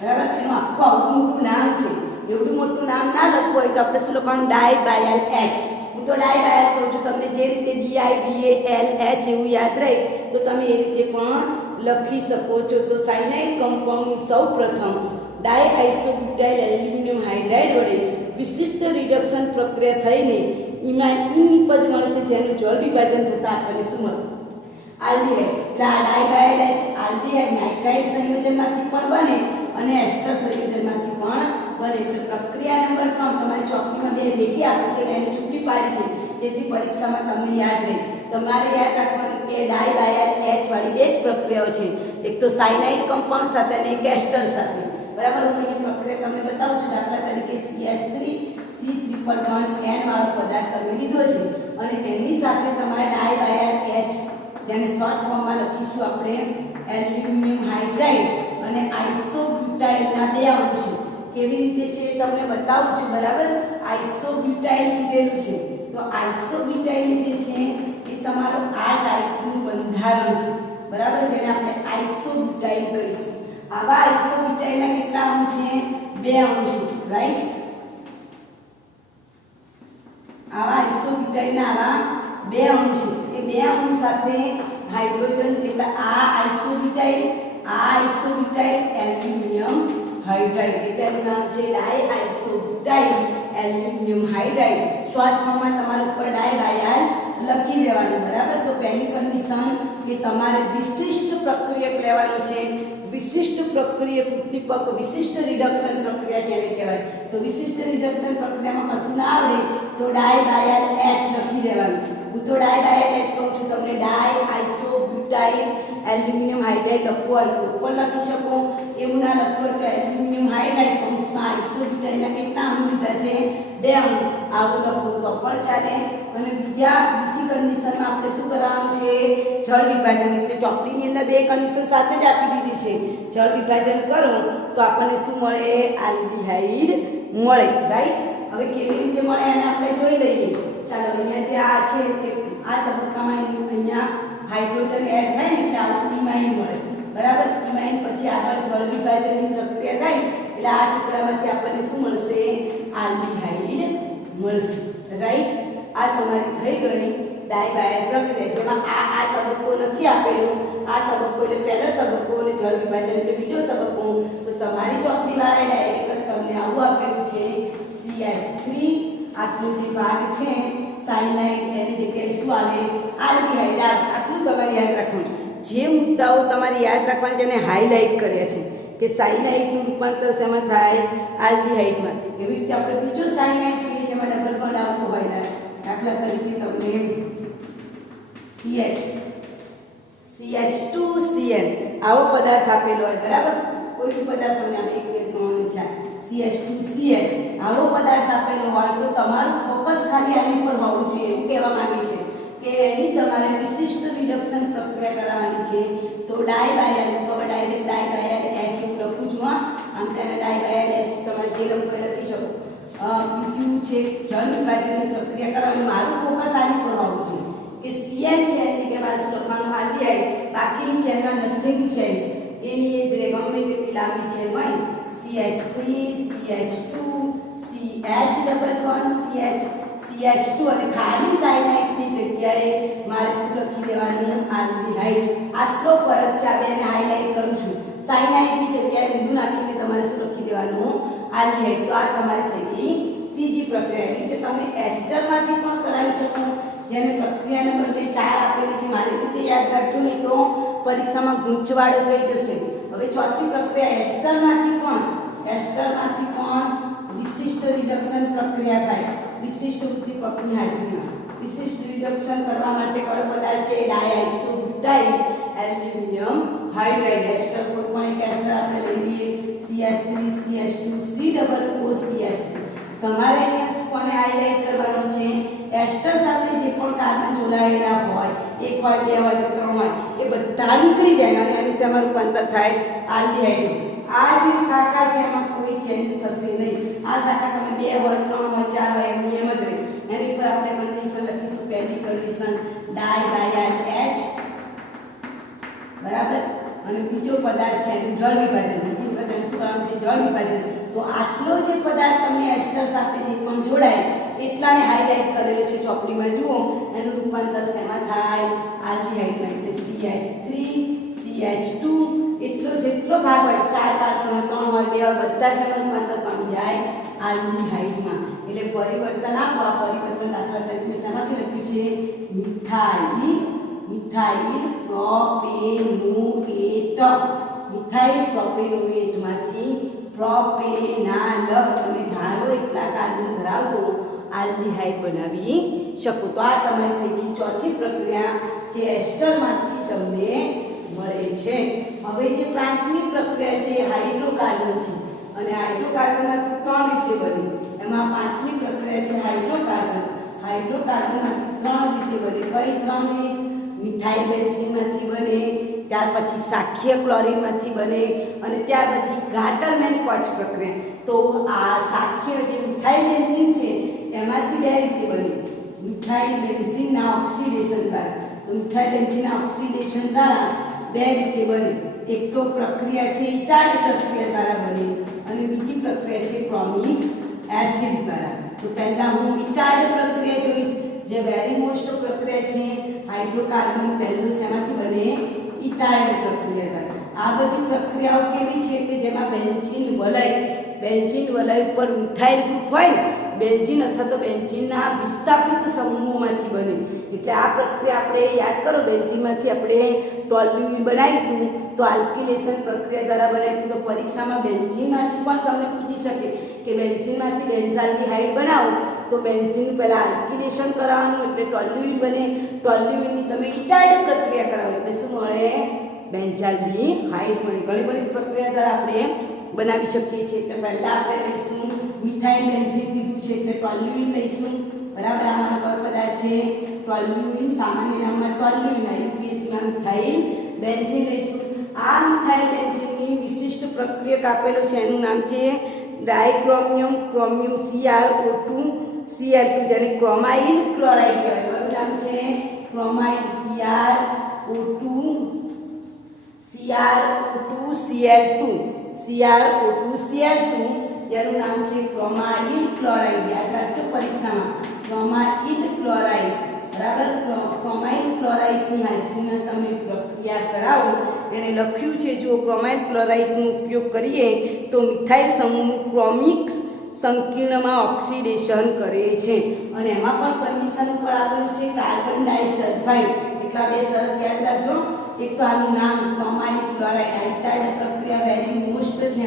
બરાબર. એનું આખું આવડું મોટું નામ છે. એવડું મોટું નામ ના લખવું હોય તો આપણે શું લખવાનું? DiBAL. હું તો DiBAL કહું છું. તમને જે રીતે DiBAL એવું યાદ રહે તો તમે એ રીતે પણ લખી શકો છો. તો સાયનાઇડ કમ્પાઉન્ડની સૌ પ્રથમ ડાઇઆઇસોબ્યુટાઇલ એલ્યુમિનિયમ હાઇડ્રાઇડ વડે વિશિષ્ટ રિડક્શન પ્રક્રિયા થઈને નિપજ મળે છે જેનું જળ વિભાજન થતાં આપણને શું મળે? આલ્ડીહાઇડ. એટલે આ DiBAL આલ્ડીહાઇડ નાઇટ્રાઇલ સંયોજનમાંથી પણ બને અને એસ્ટર સંયોજનમાંથી પણ બને. એટલે પ્રક્રિયા નંબર 3 તમારી ચોપડીમાં બે ભેગી આપી છે એને છૂટી પાડી છે જેથી પરીક્ષામાં તમને યાદ રહે. તમારે યાદ રાખવાનું કે DiBAL વાળી બે જ પ્રક્રિયાઓ છે. એક તો સાયનાઇડ કમ્પાઉન્ડ સાથે અને એક એસ્ટર સાથે. બરાબર. હું અહીં પ્રક્રિયા તમને બતાવું છું. દાખલા તરીકે CH3C3 વાળો પદાર્થ તમે લીધો છે અને એની સાથે તમારે DiBAL જેને શોર્ટ ફોર્મમાં લખીશું આપણે એલ્યુમિનિયમ હાઇડ્રાઇડ અને આઇસોબ્યુટાઇલના બે અણુ છે. કેવી રીતે છે તમને બતાવું છું. બરાબર. આઇસોબ્યુટાઇલ કીધેલું છે તો આઇસોબ્યુટાઇલ જે છે એ તમારો આ ટાઈપનું બંધારણ છે. બરાબર. જેને આપણે આઇસોબ્યુટાઇલ કહીશું. આવા આઇસોબ્યુટાઇલના કેટલા અણુ છે? બે અણુ છે. રાઈટ. આવા આઇસોબ્યુટાઇલના આવા બે અણુ છે. એ બે અણુ સાથે હાઇડ્રોજન એટલે આ આઇસોબ્યુટાઇલ એલ્યુમિનિયમ હાઇડ્રાઇડ એટલે એનું નામ છે ડાઇઆઇસોબ્યુટાઇલ એલ્યુમિનિયમ હાઇડ્રાઇડ. શોર્ટ ફોર્મમાં તમારે ઉપર DiBAL લખી દેવાનું, બરાબર। તો પહેલી કન્ડિશન કે તમારે વિશિષ્ટ પ્રક્રિયક લેવાનું છે। વિશિષ્ટ પ્રક્રિયક ઉદ્દીપક, વિશિષ્ટ રિડક્શન પ્રક્રિયા જેને કહેવાય। તો વિશિષ્ટ રિડક્શન પ્રક્રિયામાં કશું ના આવડે તો ડાઈ બાયલ એચ લખી દેવાનું। હું તો ડાઈ બાયલ એચ કહું છું, તમને ડાઈ આઇસોબ્યુટાઇલ એલ્યુમિનિયમ હાઇડ્રાઇડ લખવું હોય તો પણ લખી શકો, એવું ના લખવું હોય તો એલ્યુમિનિયમ હાઇડ્રાઇડ કૌંસમાં આઇસોબ્યુટાઇલના કેટલા અણુ લીધા છે? 2 અણુ, આવું લખો તો પણ ચાલે। અને બીજી કન્ડિશનમાં આપણે શું કરવાનું છે? જળ વિભાજન, એટલે ચોપડીની અંદર 2 કન્ડિશન સાથે જ આપી દીધી છે। જળ વિભાજન કરો તો આપણને શું મળે? આલ્ડીહાઇડ મળે, રાઈટ। હવે કેવી રીતે મળે એને આપણે જોઈ લઈએ। ચાલો, અહીંયા જે આ છે તે આ તબક્કામાં અહીંયા હાઇડ્રોજન એડ થાય ને એટલે આવું ઇમાઇન મળે, બરાબર। ઇમાઇન પછી આગળ જળ વિભાજનની પ્રક્રિયા થાય એટલે આ ટુકડામાંથી આપણને શું મળશે? આલ્ડીહાઇડ મળશે, રાઈટ। આ તમારી થઈ ગઈ ડાઈ બાયલ પ્રક્રિયા, જેમાં આ તબક્કો નથી આપેલો। આ તબક્કો એટલે પહેલો તબક્કો અને જળ વિભાજન એટલે બીજો તબક્કો। તો તમારી ચોપડીવાળાએ ડાયરેક્ટ તમને આવું આપેલું છે CH3, આટલો જે ભાગ છે સાયનાઇડ, એની જગ્યાએ શું આવે? આલ્ડીહાઇડ આવે। આટલું તમારે યાદ રાખવાનું। જે મુદ્દાઓ તમારે યાદ રાખવાના જેને હાઇલાઇટ કર્યા છે કે સાયનાઇડનું રૂપાંતર શેમાં થાય? આલ્ડીહાઇડમાં। એવી રીતે આપણે બીજો સાયનાઇડ જોઈએ જેમાં ડબલ બોન્ડ આવતો હોય, દાખલા તરીકે તમને CH2Cl આવો પદાર્થ આપેલો હોય, બરાબર। કોઈ બી પદાર્થ તમને આપણે 1 2 3 4 CH2Cl આવો પદાર્થ આપેલો હોય તો તમારું ફોકસ ખાલી આની પર હોવું જોઈએ, એવું કહેવા માંગે છે કે એની તમારે વિશિષ્ટ રિડક્શન પ્રક્રિયા કરાવવાની છે। તો ડાઈ બાયલ, તો ડાયરેક્ટ ડાઈ બાયલ એચ એવું લખું છું, આમ તેને ડાઈ બાયલ એચ તમારે જે લખવું એ લખી શકો। બીજું છે જળ વિભાજનની પ્રક્રિયા કરાવવાની, મારું ફોકસ આની પર હોવું જોઈએ કે CN છે એટલે મારે શું લખવાનું? આલ્ડીહાઇડ। બાકીની ચેનલ નજીક છે એની એ જ રે, ગમે તેટલી લાંબી છે હોય CH3, CH2, CH double bond CH2 અને ખાલી સાયનાઇડની જગ્યાએ મારે શું લખી દેવાનું? આલ્ડીહાઇડ। આટલો ફરક છે, આ બેને હાઇલાઇટ કરું છું। સાયનાઇડની જગ્યાએ ઊંધું નાખીને તમારે શું લખી દેવાનું? આલ્ડીહાઇડ। તો આ તમારે થઈ ગઈ ત્રીજી પ્રક્રિયા। એટલે તમે એસ્ટરમાંથી પણ કરાવી શકો, જેને પ્રક્રિયા નંબર 4 આપેલી છે। મારી રીતે યાદ રાખજો, નહીં તો પરીક્ષામાં ગૂંચવાડો થઈ જશે। હવે ચોથી પ્રક્રિયા એસ્ટરમાંથી પણ વિશિષ્ટ રિડક્શન પ્રક્રિયા થાય, વિશિષ્ટ ઉદ્દીપકની હાજરીમાં। વિશિષ્ટ રિડક્શન કરવા માટે કયો પદાર્થ છે? ડાયઆઇસોબ્યુટાઇલ એલ્યુમિનિયમ હાઇડ્રાઇડ। એસ્ટર કોઈ પણ એક એસ્ટર આપણે લઈ લઈએ, CH3, CH2, COOCH3। તમારે અહીંયા કોને હાઇલાઇટ કરવાનું છે? એસ્ટર સાથે જે પણ કાર્બન જોડાયેલા હોય, 1 હોય 2 હોય કે 3 હોય, એ બધા નીકળી જાય અને એનું શેમાં રૂપાંતર થાય? આલ્ડીહાઇડ। આ જે શાખા છે એમાં કોઈ ચેન્જ થશે નહીં। આ શાખા તમે 2 હોય 3 હોય 4 હોય એમની એમ જ રહે। એની પર આપણે કન્ડિશન લખીશું। પહેલી કન્ડિશન ડાઈ બાયલ એચ, બરાબર। અને બીજો પદાર્થ છે જળ વિભાજન। બીજી પદાર્થ શું કરવાનું છે? જળ વિભાજન। તો આટલો જે પદાર્થ તમને એસ્ટર સાથે જે પણ જોડાય એટલાને હાઇલાઇટ કરેલો છે ચોપડીમાં, જુઓ એનું રૂપાંતર શેમાં થાય? આલ્ડીહાઇડમાં। એટલે CH3, CH2 એટલો જેટલો ભાગ હોય, 4 કાર્બન હોય 3 હોય 2 હોય, બધા શેમાં રૂપાંતર પામી જાય? આલ્ડીહાઇડમાં। એટલે પરિવર્તન આપો। આ પરિવર્તન દાખલા તરીકે શેમાંથી લખ્યું છે? મિથાઇલ પ્રોપેનોએટ। મિથાઇલ પ્રોપેનોએટમાંથી પ્રોપેનાલ તમે ધારો એટલા કાર્બન ધરાવતો આલ્ડીહાઇડ બનાવી શકો। તો આ તમારી થઈ ગઈ ચોથી પ્રક્રિયા જે એસ્ટરમાંથી તમને મળે છે। હવે જે પાંચમી પ્રક્રિયા છે એ હાઇડ્રોકાર્બન છે, અને હાઇડ્રોકાર્બનમાંથી 3 રીતે બને। એમાં પાંચમી પ્રક્રિયા છે હાઇડ્રોકાર્બન। હાઇડ્રોકાર્બનમાંથી 3 રીતે બને। કઈ 3 રીત? મિથાઇલ બેન્ઝીનમાંથી બને, ત્યાર પછી સાખ્ય ક્લોરીનમાંથી બને, અને ત્યાર પછી ગાટરમેન કોચ પ્રક્રિયા। તો આ સાખ્ય જે મિથાઇલ બેન્ઝીન છે એમાંથી 2 રીતે બને। મિથાઇલ બેન્ઝીનના ઓક્સિડેશન દ્વારા, મિથાઇલ બેન્ઝીનના ઓક્સિડેશન દ્વારા 2 રીતે બને। એક તો પ્રક્રિયા છે ઇટાર્ડ પ્રક્રિયા દ્વારા બને, અને બીજી પ્રક્રિયા છે ક્રોમિક એસિડ દ્વારા। તો પહેલા હું ઇટાર્ડ પ્રક્રિયા જોઈશ, જે વેરી મોસ્ટ પ્રક્રિયા છે। હાઇડ્રોકાર્બન પહેલું શેમાંથી બને? ઇટાર્ડ પ્રક્રિયા દ્વારા। આ બધી પ્રક્રિયાઓ કેવી છે કે જેમાં બેન્ઝીન વલય ઉપર મિથાઇલ ગ્રુપ હોય ને બેન્ઝીન અથવા તો બેન્ઝીનના વિસ્થાપિત સમૂહોમાંથી બને. એટલે આ પ્રક્રિયા આપણે યાદ કરો, બેન્ઝીનમાંથી આપણે ટોલ્યુઇન બનાવ્યું હતું તો આલ્કિલેશન પ્રક્રિયા દ્વારા બનાવ્યું હતું. તો પરીક્ષામાં બેન્ઝીનમાંથી પણ તમને પૂછી શકે કે બેન્ઝીનમાંથી બેન્ઝાલ્ડિહાઇડ બનાવો તો બેન્ઝીન પહેલાં આલ્કિલેશન કરાવવાનું એટલે ટોલ્યુઇન બને. ટોલ્યુઇનની તમે ઇટાઇડ પ્રક્રિયા કરાવો એટલે શું મળે? બેન્ઝાલ્ડિહાઇડ મળે. ઘણી બધી પ્રક્રિયા દ્વારા આપણે બનાવી શકીએ છીએ. એટલે પહેલાં આપણે લઈશું મિથાઇલ બેન્ઝીન કીધું છે એટલે ટોલ્યુઇન લઈશું. બરાબર, આમાં પદાર્થ છે ટોલ્યુઇન, સામાન્ય નામમાં ટોલ્યુઇન, યુપીએસસીમાં મિથાઇલ બેન્ઝીન લઈશું. આ મિથાઇલ બેન્ઝીનની વિશિષ્ટ પ્રક્રિયક આપેલો છે, એનું નામ છે ડાયક્રોમિયમ ક્રોમિયમ CrO2 Cl2, જેને ક્રોમાઇલ ક્લોરાઇડ કહેવાય. કયું નામ છે? ક્રોમાઇલ CrO2 Cl2, જેનું નામ છે ક્રોમાઇલ ક્લોરાઇડ. યાદ રાખજો પરીક્ષામાં, ક્રોમાઇલ ક્લોરાઇડ. બરાબર, ક્રોમાઇલ ક્લોરાઇડની હાજરીમાં તમે પ્રક્રિયા કરાવો એને લખ્યું છે. જો ક્રોમાઇલ ક્લોરાઇડનો ઉપયોગ કરીએ તો મિથાઇલ સમૂહનું ક્રોમિક સંકીર્ણમાં ઓક્સિડેશન કરે છે. અને એમાં પણ કન્ડિશન ઉપર આપેલું છે કાર્બન ડાયસલ્ફાઇડ. એટલા બે શરત યાદ રાખજો. એક તો આનું નામ ક્રોમાઇલ ક્લોરાઇડ, આઇટાઇડ પ્રક્રિયા વેરી મોસ્ટ છે.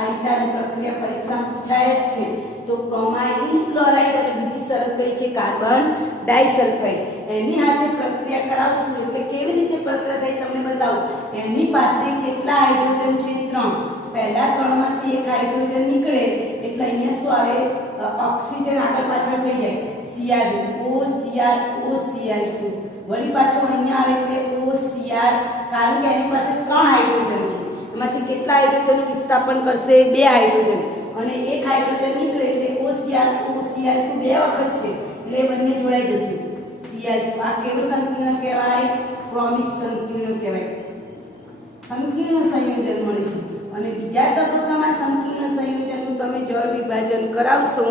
આઇટાઇડ પ્રક્રિયા પરીક્ષા પૂછાય જ છે. તો ક્રોમાઇલ ક્લોરાઇડ અને બીજી શરત કઈ છે? Carbon disulphide. એની સાથે પ્રક્રિયા કરાવશું એટલે કેવી રીતે પ્રક્રિયા થાય તમને બતાવું. એની પાસે કેટલા હાઇડ્રોજન છે? 3. પહેલા 3માંથી એક હાઇડ્રોજન નીકળે એટલે અહીંયા શું આવે? ઓક્સિજન આગળ પાછળ થઈ જાય, CrO, વળી પાછું અહીંયા આવે એટલે OCr, કારણ કે એની પાસે 3 હાઇડ્રોજન છે. એમાંથી કેટલા હાઇડ્રોજનનું વિસ્થાપન કરશે? 2 હાઇડ્રોજન. અને એક હાઇડ્રોજન નીકળે એટલે OCr, OCr2 2 વખત છે એટલે બંને જોડાઈ જશે. Cl2 આ કેવું સંકીર્ણ કહેવાય? ક્રોમિક સંકીર્ણ કહેવાય. સંકીર્ણ સંયોજન મળે છે. અને બીજા તબક્કામાં સંકીર્ણ સંયોજનનું તમે જળ વિભાજન કરાવશો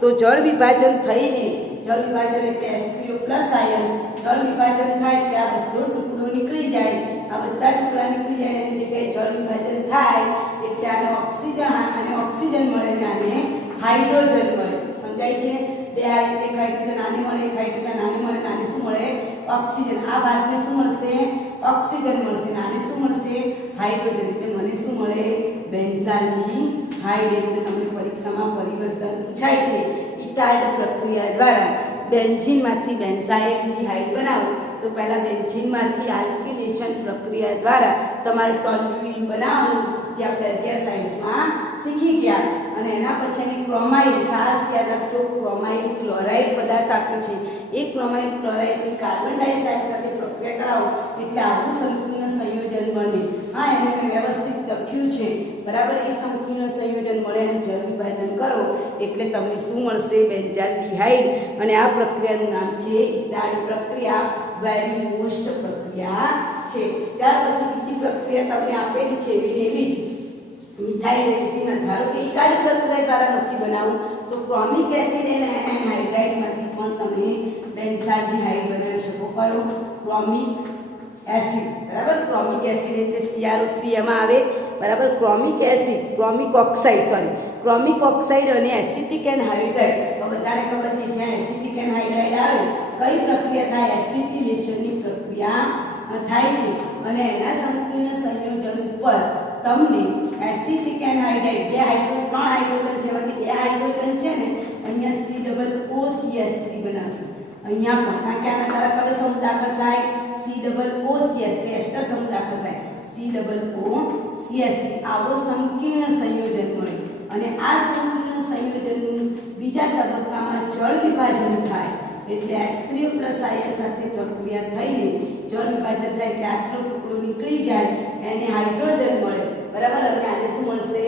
તો જળ વિભાજન થઈને, જળ વિભાજન એટલે H3O+ આયન, જળ વિભાજન થાય એટલે આ બધો ટુકડો નીકળી જાય. આ બધા ટુકડા નીકળી જાય એની જગ્યાએ જળ વિભાજન થાય એટલે આને ઓક્સિજન મળે ને આને હાઇડ્રોજન મળે. સમજાય છે? એક હાઇડ્રોજન આને મળે, એક હાઇડ્રોજન આને મળે, આને શું મળે? ઓક્સિજન. આ ભાગને શું મળશે? ઓક્સિજન મળશે. આને શું મળશે? હાઇડ્રોજન. એટલે મને શું મળે? બેન્ઝાલ્ડિહાઇડ. એટલે તમને પરીક્ષામાં પરિવર્તન પૂછાય છે. ઇટાઇડ પ્રક્રિયા દ્વારા બેન્ઝીનમાંથી બેન્ઝાઇલ્ડિહાઇડ બનાવો તો પહેલાં બેન્ઝીનમાંથી આલ્કિલેશન પ્રક્રિયા દ્વારા તમારે ટોલ્યુઇન બનાવવાનું, જે આપણે 11 સાયન્સમાં શીખી ગયા. અને એના પછી ક્રોમાઇલ, ખાસ યાદ રાખજો, ક્રોમાઇલ ક્લોરાઇડ પદાર્થ આપ્યો છે. એ ક્રોમાઇલ ક્લોરાઇડની કાર્બન ડાયોક્સાઇડ સાથે પ્રક્રિયા કરાવો એટલે આવું સંકીર્ણ સંયોજન બને. હા, એને મેં વ્યવસ્થિત લખ્યું છે. બરાબર, એ સંકીર્ણ સંયોજન મળે અને જળ વિભાજન કરો એટલે તમને શું મળશે? બેન્ઝાલ્ડિહાઇડ. અને આ પ્રક્રિયાનું નામ છે ઇટાઇડ પ્રક્રિયા. વેરી મોસ્ટ પ્રક્રિયા છે. ત્યાર પછી બીજી પ્રક્રિયા તમને આપેલી છે એવી જ મિથાઇલ બેન્ઝીન. ધારો કે ઇટાઇડ પ્રક્રિયા દ્વારા નથી બનાવવું તો ક્રોમિક એસિડ અને એનહાઇડ્રાઇડમાંથી પણ તમે બેન્ઝાલ્ડિહાઇડ બનાવી શકો. કયો? ક્રોમિક એસિડ. બરાબર, ક્રોમિક એસિડ એટલે CrO3 એમાં આવે. બરાબર, ક્રોમિક એસિડ, ક્રોમિક ઓક્સાઇડ અને એસિટિક એનહાઇડ્રાઇડ. તો બધાને ખબર છે જ્યાં એસિટિક એનહાઇડ્રાઇડ આવે કઈ પ્રક્રિયા થાય? એસિટિલેશનની પ્રક્રિયા થાય છે. અને એના સંકીર્ણ સંયોજન ઉપર તમને એસિટિક એનહાઇડ્રાઇડ, 3 હાઇડ્રોજન છે, એમાંથી 2 હાઇડ્રોજન છે ને અહીંયા COOCH3 બનાવશે. અહીંયા પણ કારણ કે આના દ્વારા કયો સમૂહ દાખલ થાય? COOCH3, એસ્ટર સમૂહ દાખલ થાય, COOCH3. આવો સંકીર્ણ સંયોજન મળે. અને આ સંકીર્ણ સંયોજનનું બીજા તબક્કામાં જળ વિભાજન થાય એટલે H3O+ આયન સાથે પ્રક્રિયા થઈને જળ વિભાજન થાય એટલે આટલો ટુકડો નીકળી જાય, એને હાઇડ્રોજન મળે. બરાબર, અને આને શું મળશે?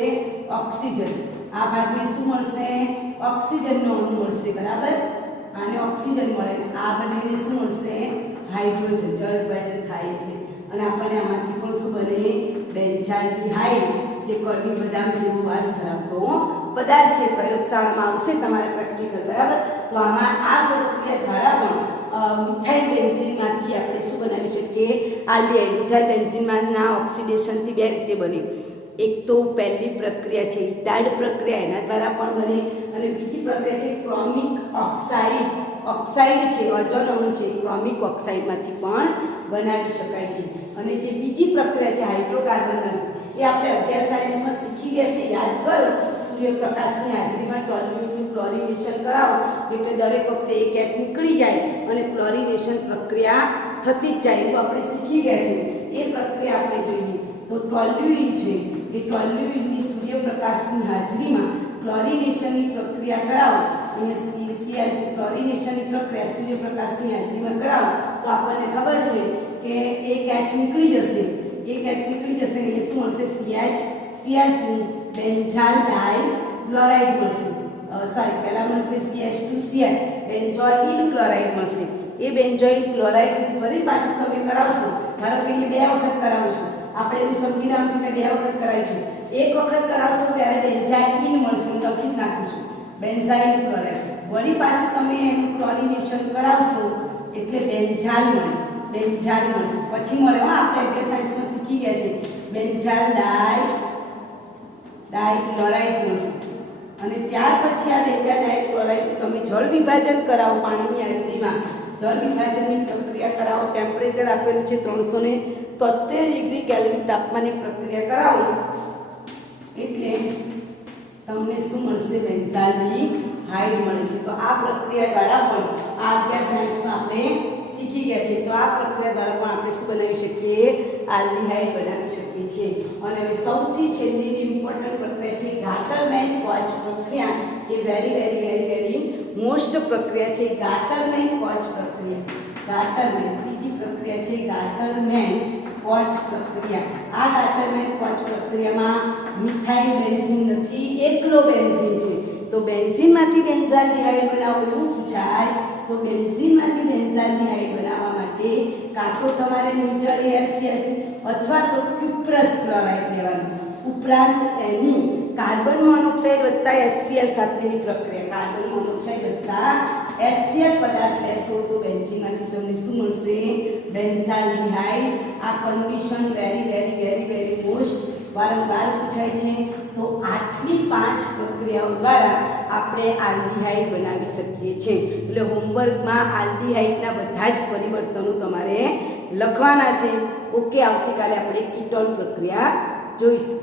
ઓક્સિજન. આ ભાગને શું મળશે? ઓક્સિજનનો અણુ મળશે. બરાબર, આને ઓક્સિજન મળે. આ બંનેને શું મળશે? હાઇડ્રોજન. જળ વિભાજન થાય એટલે. અને આપણને આમાંથી પણ શું બને? બેન્ઝાલ્ડિહાઇડ, જે કડવી બદામ જેવો વાસ ધરાવતો પદાર્થ છે. પ્રયોગશાળામાં આવશે તમારે પ્રેક્ટિકલ. બરાબર, તો આમાં આ પ્રક્રિયા દ્વારા પણ મિથાઇલ બેન્ઝીનમાંથી આપણે શું બનાવી શકીએ? આલ્ડિહાઇડ. મિથાઇલ બેન્ઝીનમાંના ઓક્સિડેશનથી 2 રીતે બને. એક તો પહેલી પ્રક્રિયા છે ઇટાડ પ્રક્રિયા, એના દ્વારા પણ બને. અને બીજી પ્રક્રિયા છે ક્રોમિક ઓક્સાઇડ. ઓક્સાઇડ છે ઓઝોન અણુ છે, ક્રોમિક ઓક્સાઇડમાંથી પણ બનાવી શકાય છે. અને જે બીજી પ્રક્રિયા છે હાઇડ્રોકાર્બન, એ આપણે 11 સાયન્સમાં શીખી ગયા છે, યાદ કરો. સૂર્યપ્રકાશની હાજરીમાં ટોલ્યુઇનનું ક્લોરિનેશન કરાવો એટલે દરેક વખતે એક ગેસ નીકળી જાય અને ક્લોરિનેશન પ્રક્રિયા થતી જ જાય, તો આપણે શીખી ગયા છે. એ પ્રક્રિયા આપણે જોઈએ તો ટોલ્યુઇન છે, એ ટોલ્યુઇનની સૂર્યપ્રકાશની હાજરીમાં ક્લોરિનેશનની પ્રક્રિયા કરાવો. અહીંયા સીએલ ક્લોરિનેશનની પ્રક્રિયા સૂર્યપ્રકાશની હાજરીમાં કરાવો તો આપણને ખબર છે કે એક એચ નીકળી જશે. એક એચ નીકળી જશે એટલે શું મળશે? CH બેન્ઝાલ ડાઇક્લોરાઇડ મળશે. સોરી, પહેલાં મળશે CH2Cl બેન્ઝોઇલ ક્લોરાઇડ મળશે. એ બેન્ઝોઇલ ક્લોરાઇડ ફરી પાછું તમે કરાવશો, ધારો કે એ 2 વખત કરાવશો, આપણે એવું સમજી રાખવું કે 2 વખત કરાવીશું. એક વખત કરાવશો ત્યારે બેન્ઝાઇલ મળશે, લખી જ નાખીશું બેન્ઝાઇલ ક્લોરાઇડ. વળી પાછું તમે એનું ક્લોરિનેશન કરાવશો એટલે બેન્ઝાલ મળે, બેન્ઝાલ મળશે. પછી મળે આપણે 11 સાયન્સમાં શીખી ગયા છે બેન્ઝાલ ડાઇક્લોરાઇડ મળશે. અને ત્યાર પછી આ બેન્ઝાલ ડાઇક્લોરાઇડ તમે જળ વિભાજન કરાવો પાણીની હાજરીમાં, જળ વિભાજનની પ્રક્રિયા કરાવો. ટેમ્પરેચર આપેલું છે 373 ડિગ્રી કેલ્વિન તાપમાને પ્રક્રિયા કરાવો એટલે તમને શું મળશે? બેન્ઝાલની હાઇડ મળે છે. તો આ પ્રક્રિયા દ્વારા પણ આ 11 સાયન્સમાં આપણે શીખી ગયા છે. તો આ પ્રક્રિયા દ્વારા પણ આપણે શું બનાવી શકીએ? આલ્ડીહાઇડ બનાવી શકીએ છીએ. અને હવે સૌથી છેલ્લી ઇમ્પોર્ટન્ટ પ્રક્રિયા છે ગાટરમેન કોચ પ્રક્રિયા, જે વેરી મોસ્ટ પ્રક્રિયા છે ગાટરમેન કોચ પ્રક્રિયા. ગાટરમેન ત્રીજી પ્રક્રિયા છે ગાટરમેન કોચ પ્રક્રિયા. આ ગાટરમેન કોચ પ્રક્રિયામાં મિથાઇલ બેન્ઝીન નથી, એકલો બેન્ઝીન છે. તો બેન્ઝીનમાંથી બેન્ઝાલ્ડીહાઇડ બનાવવું એવું પૂછાય તો બેન્ઝીનમાંથી બેન્ઝાલ્ડીહાઇડ બનાવવા માટે કાં તો તમારે નિર્જળ HCl અથવા તો ક્યુપ્રસ ક્લોરાઇડ લેવાનું. ઉપરાંત એની કાર્બન મોનોક્સાઇડ વત્તા HCl સાથેની પ્રક્રિયા, કાર્બન મોનોક્સાઇડ વત્તા HCl પદાર્થ લેશો તો બેન્ઝીનમાંથી તમને શું મળશે? બેન્ઝાલ્ડીહાઇડ. આ કન્ડિશન વેરી મોસ્ટ વારંવાર પૂછાય છે. તો આટલી 5 પ્રક્રિયાઓ દ્વારા આપણે આલ્ડીહાઇડ બનાવી શકીએ છીએ. એટલે હોમવર્કમાં આલ્ડીહાઇડના બધા જ પરિવર્તનો તમારે લખવાના છે. ઓકે, આવતીકાલે આપણે કીટોન પ્રક્રિયા જોઈશું.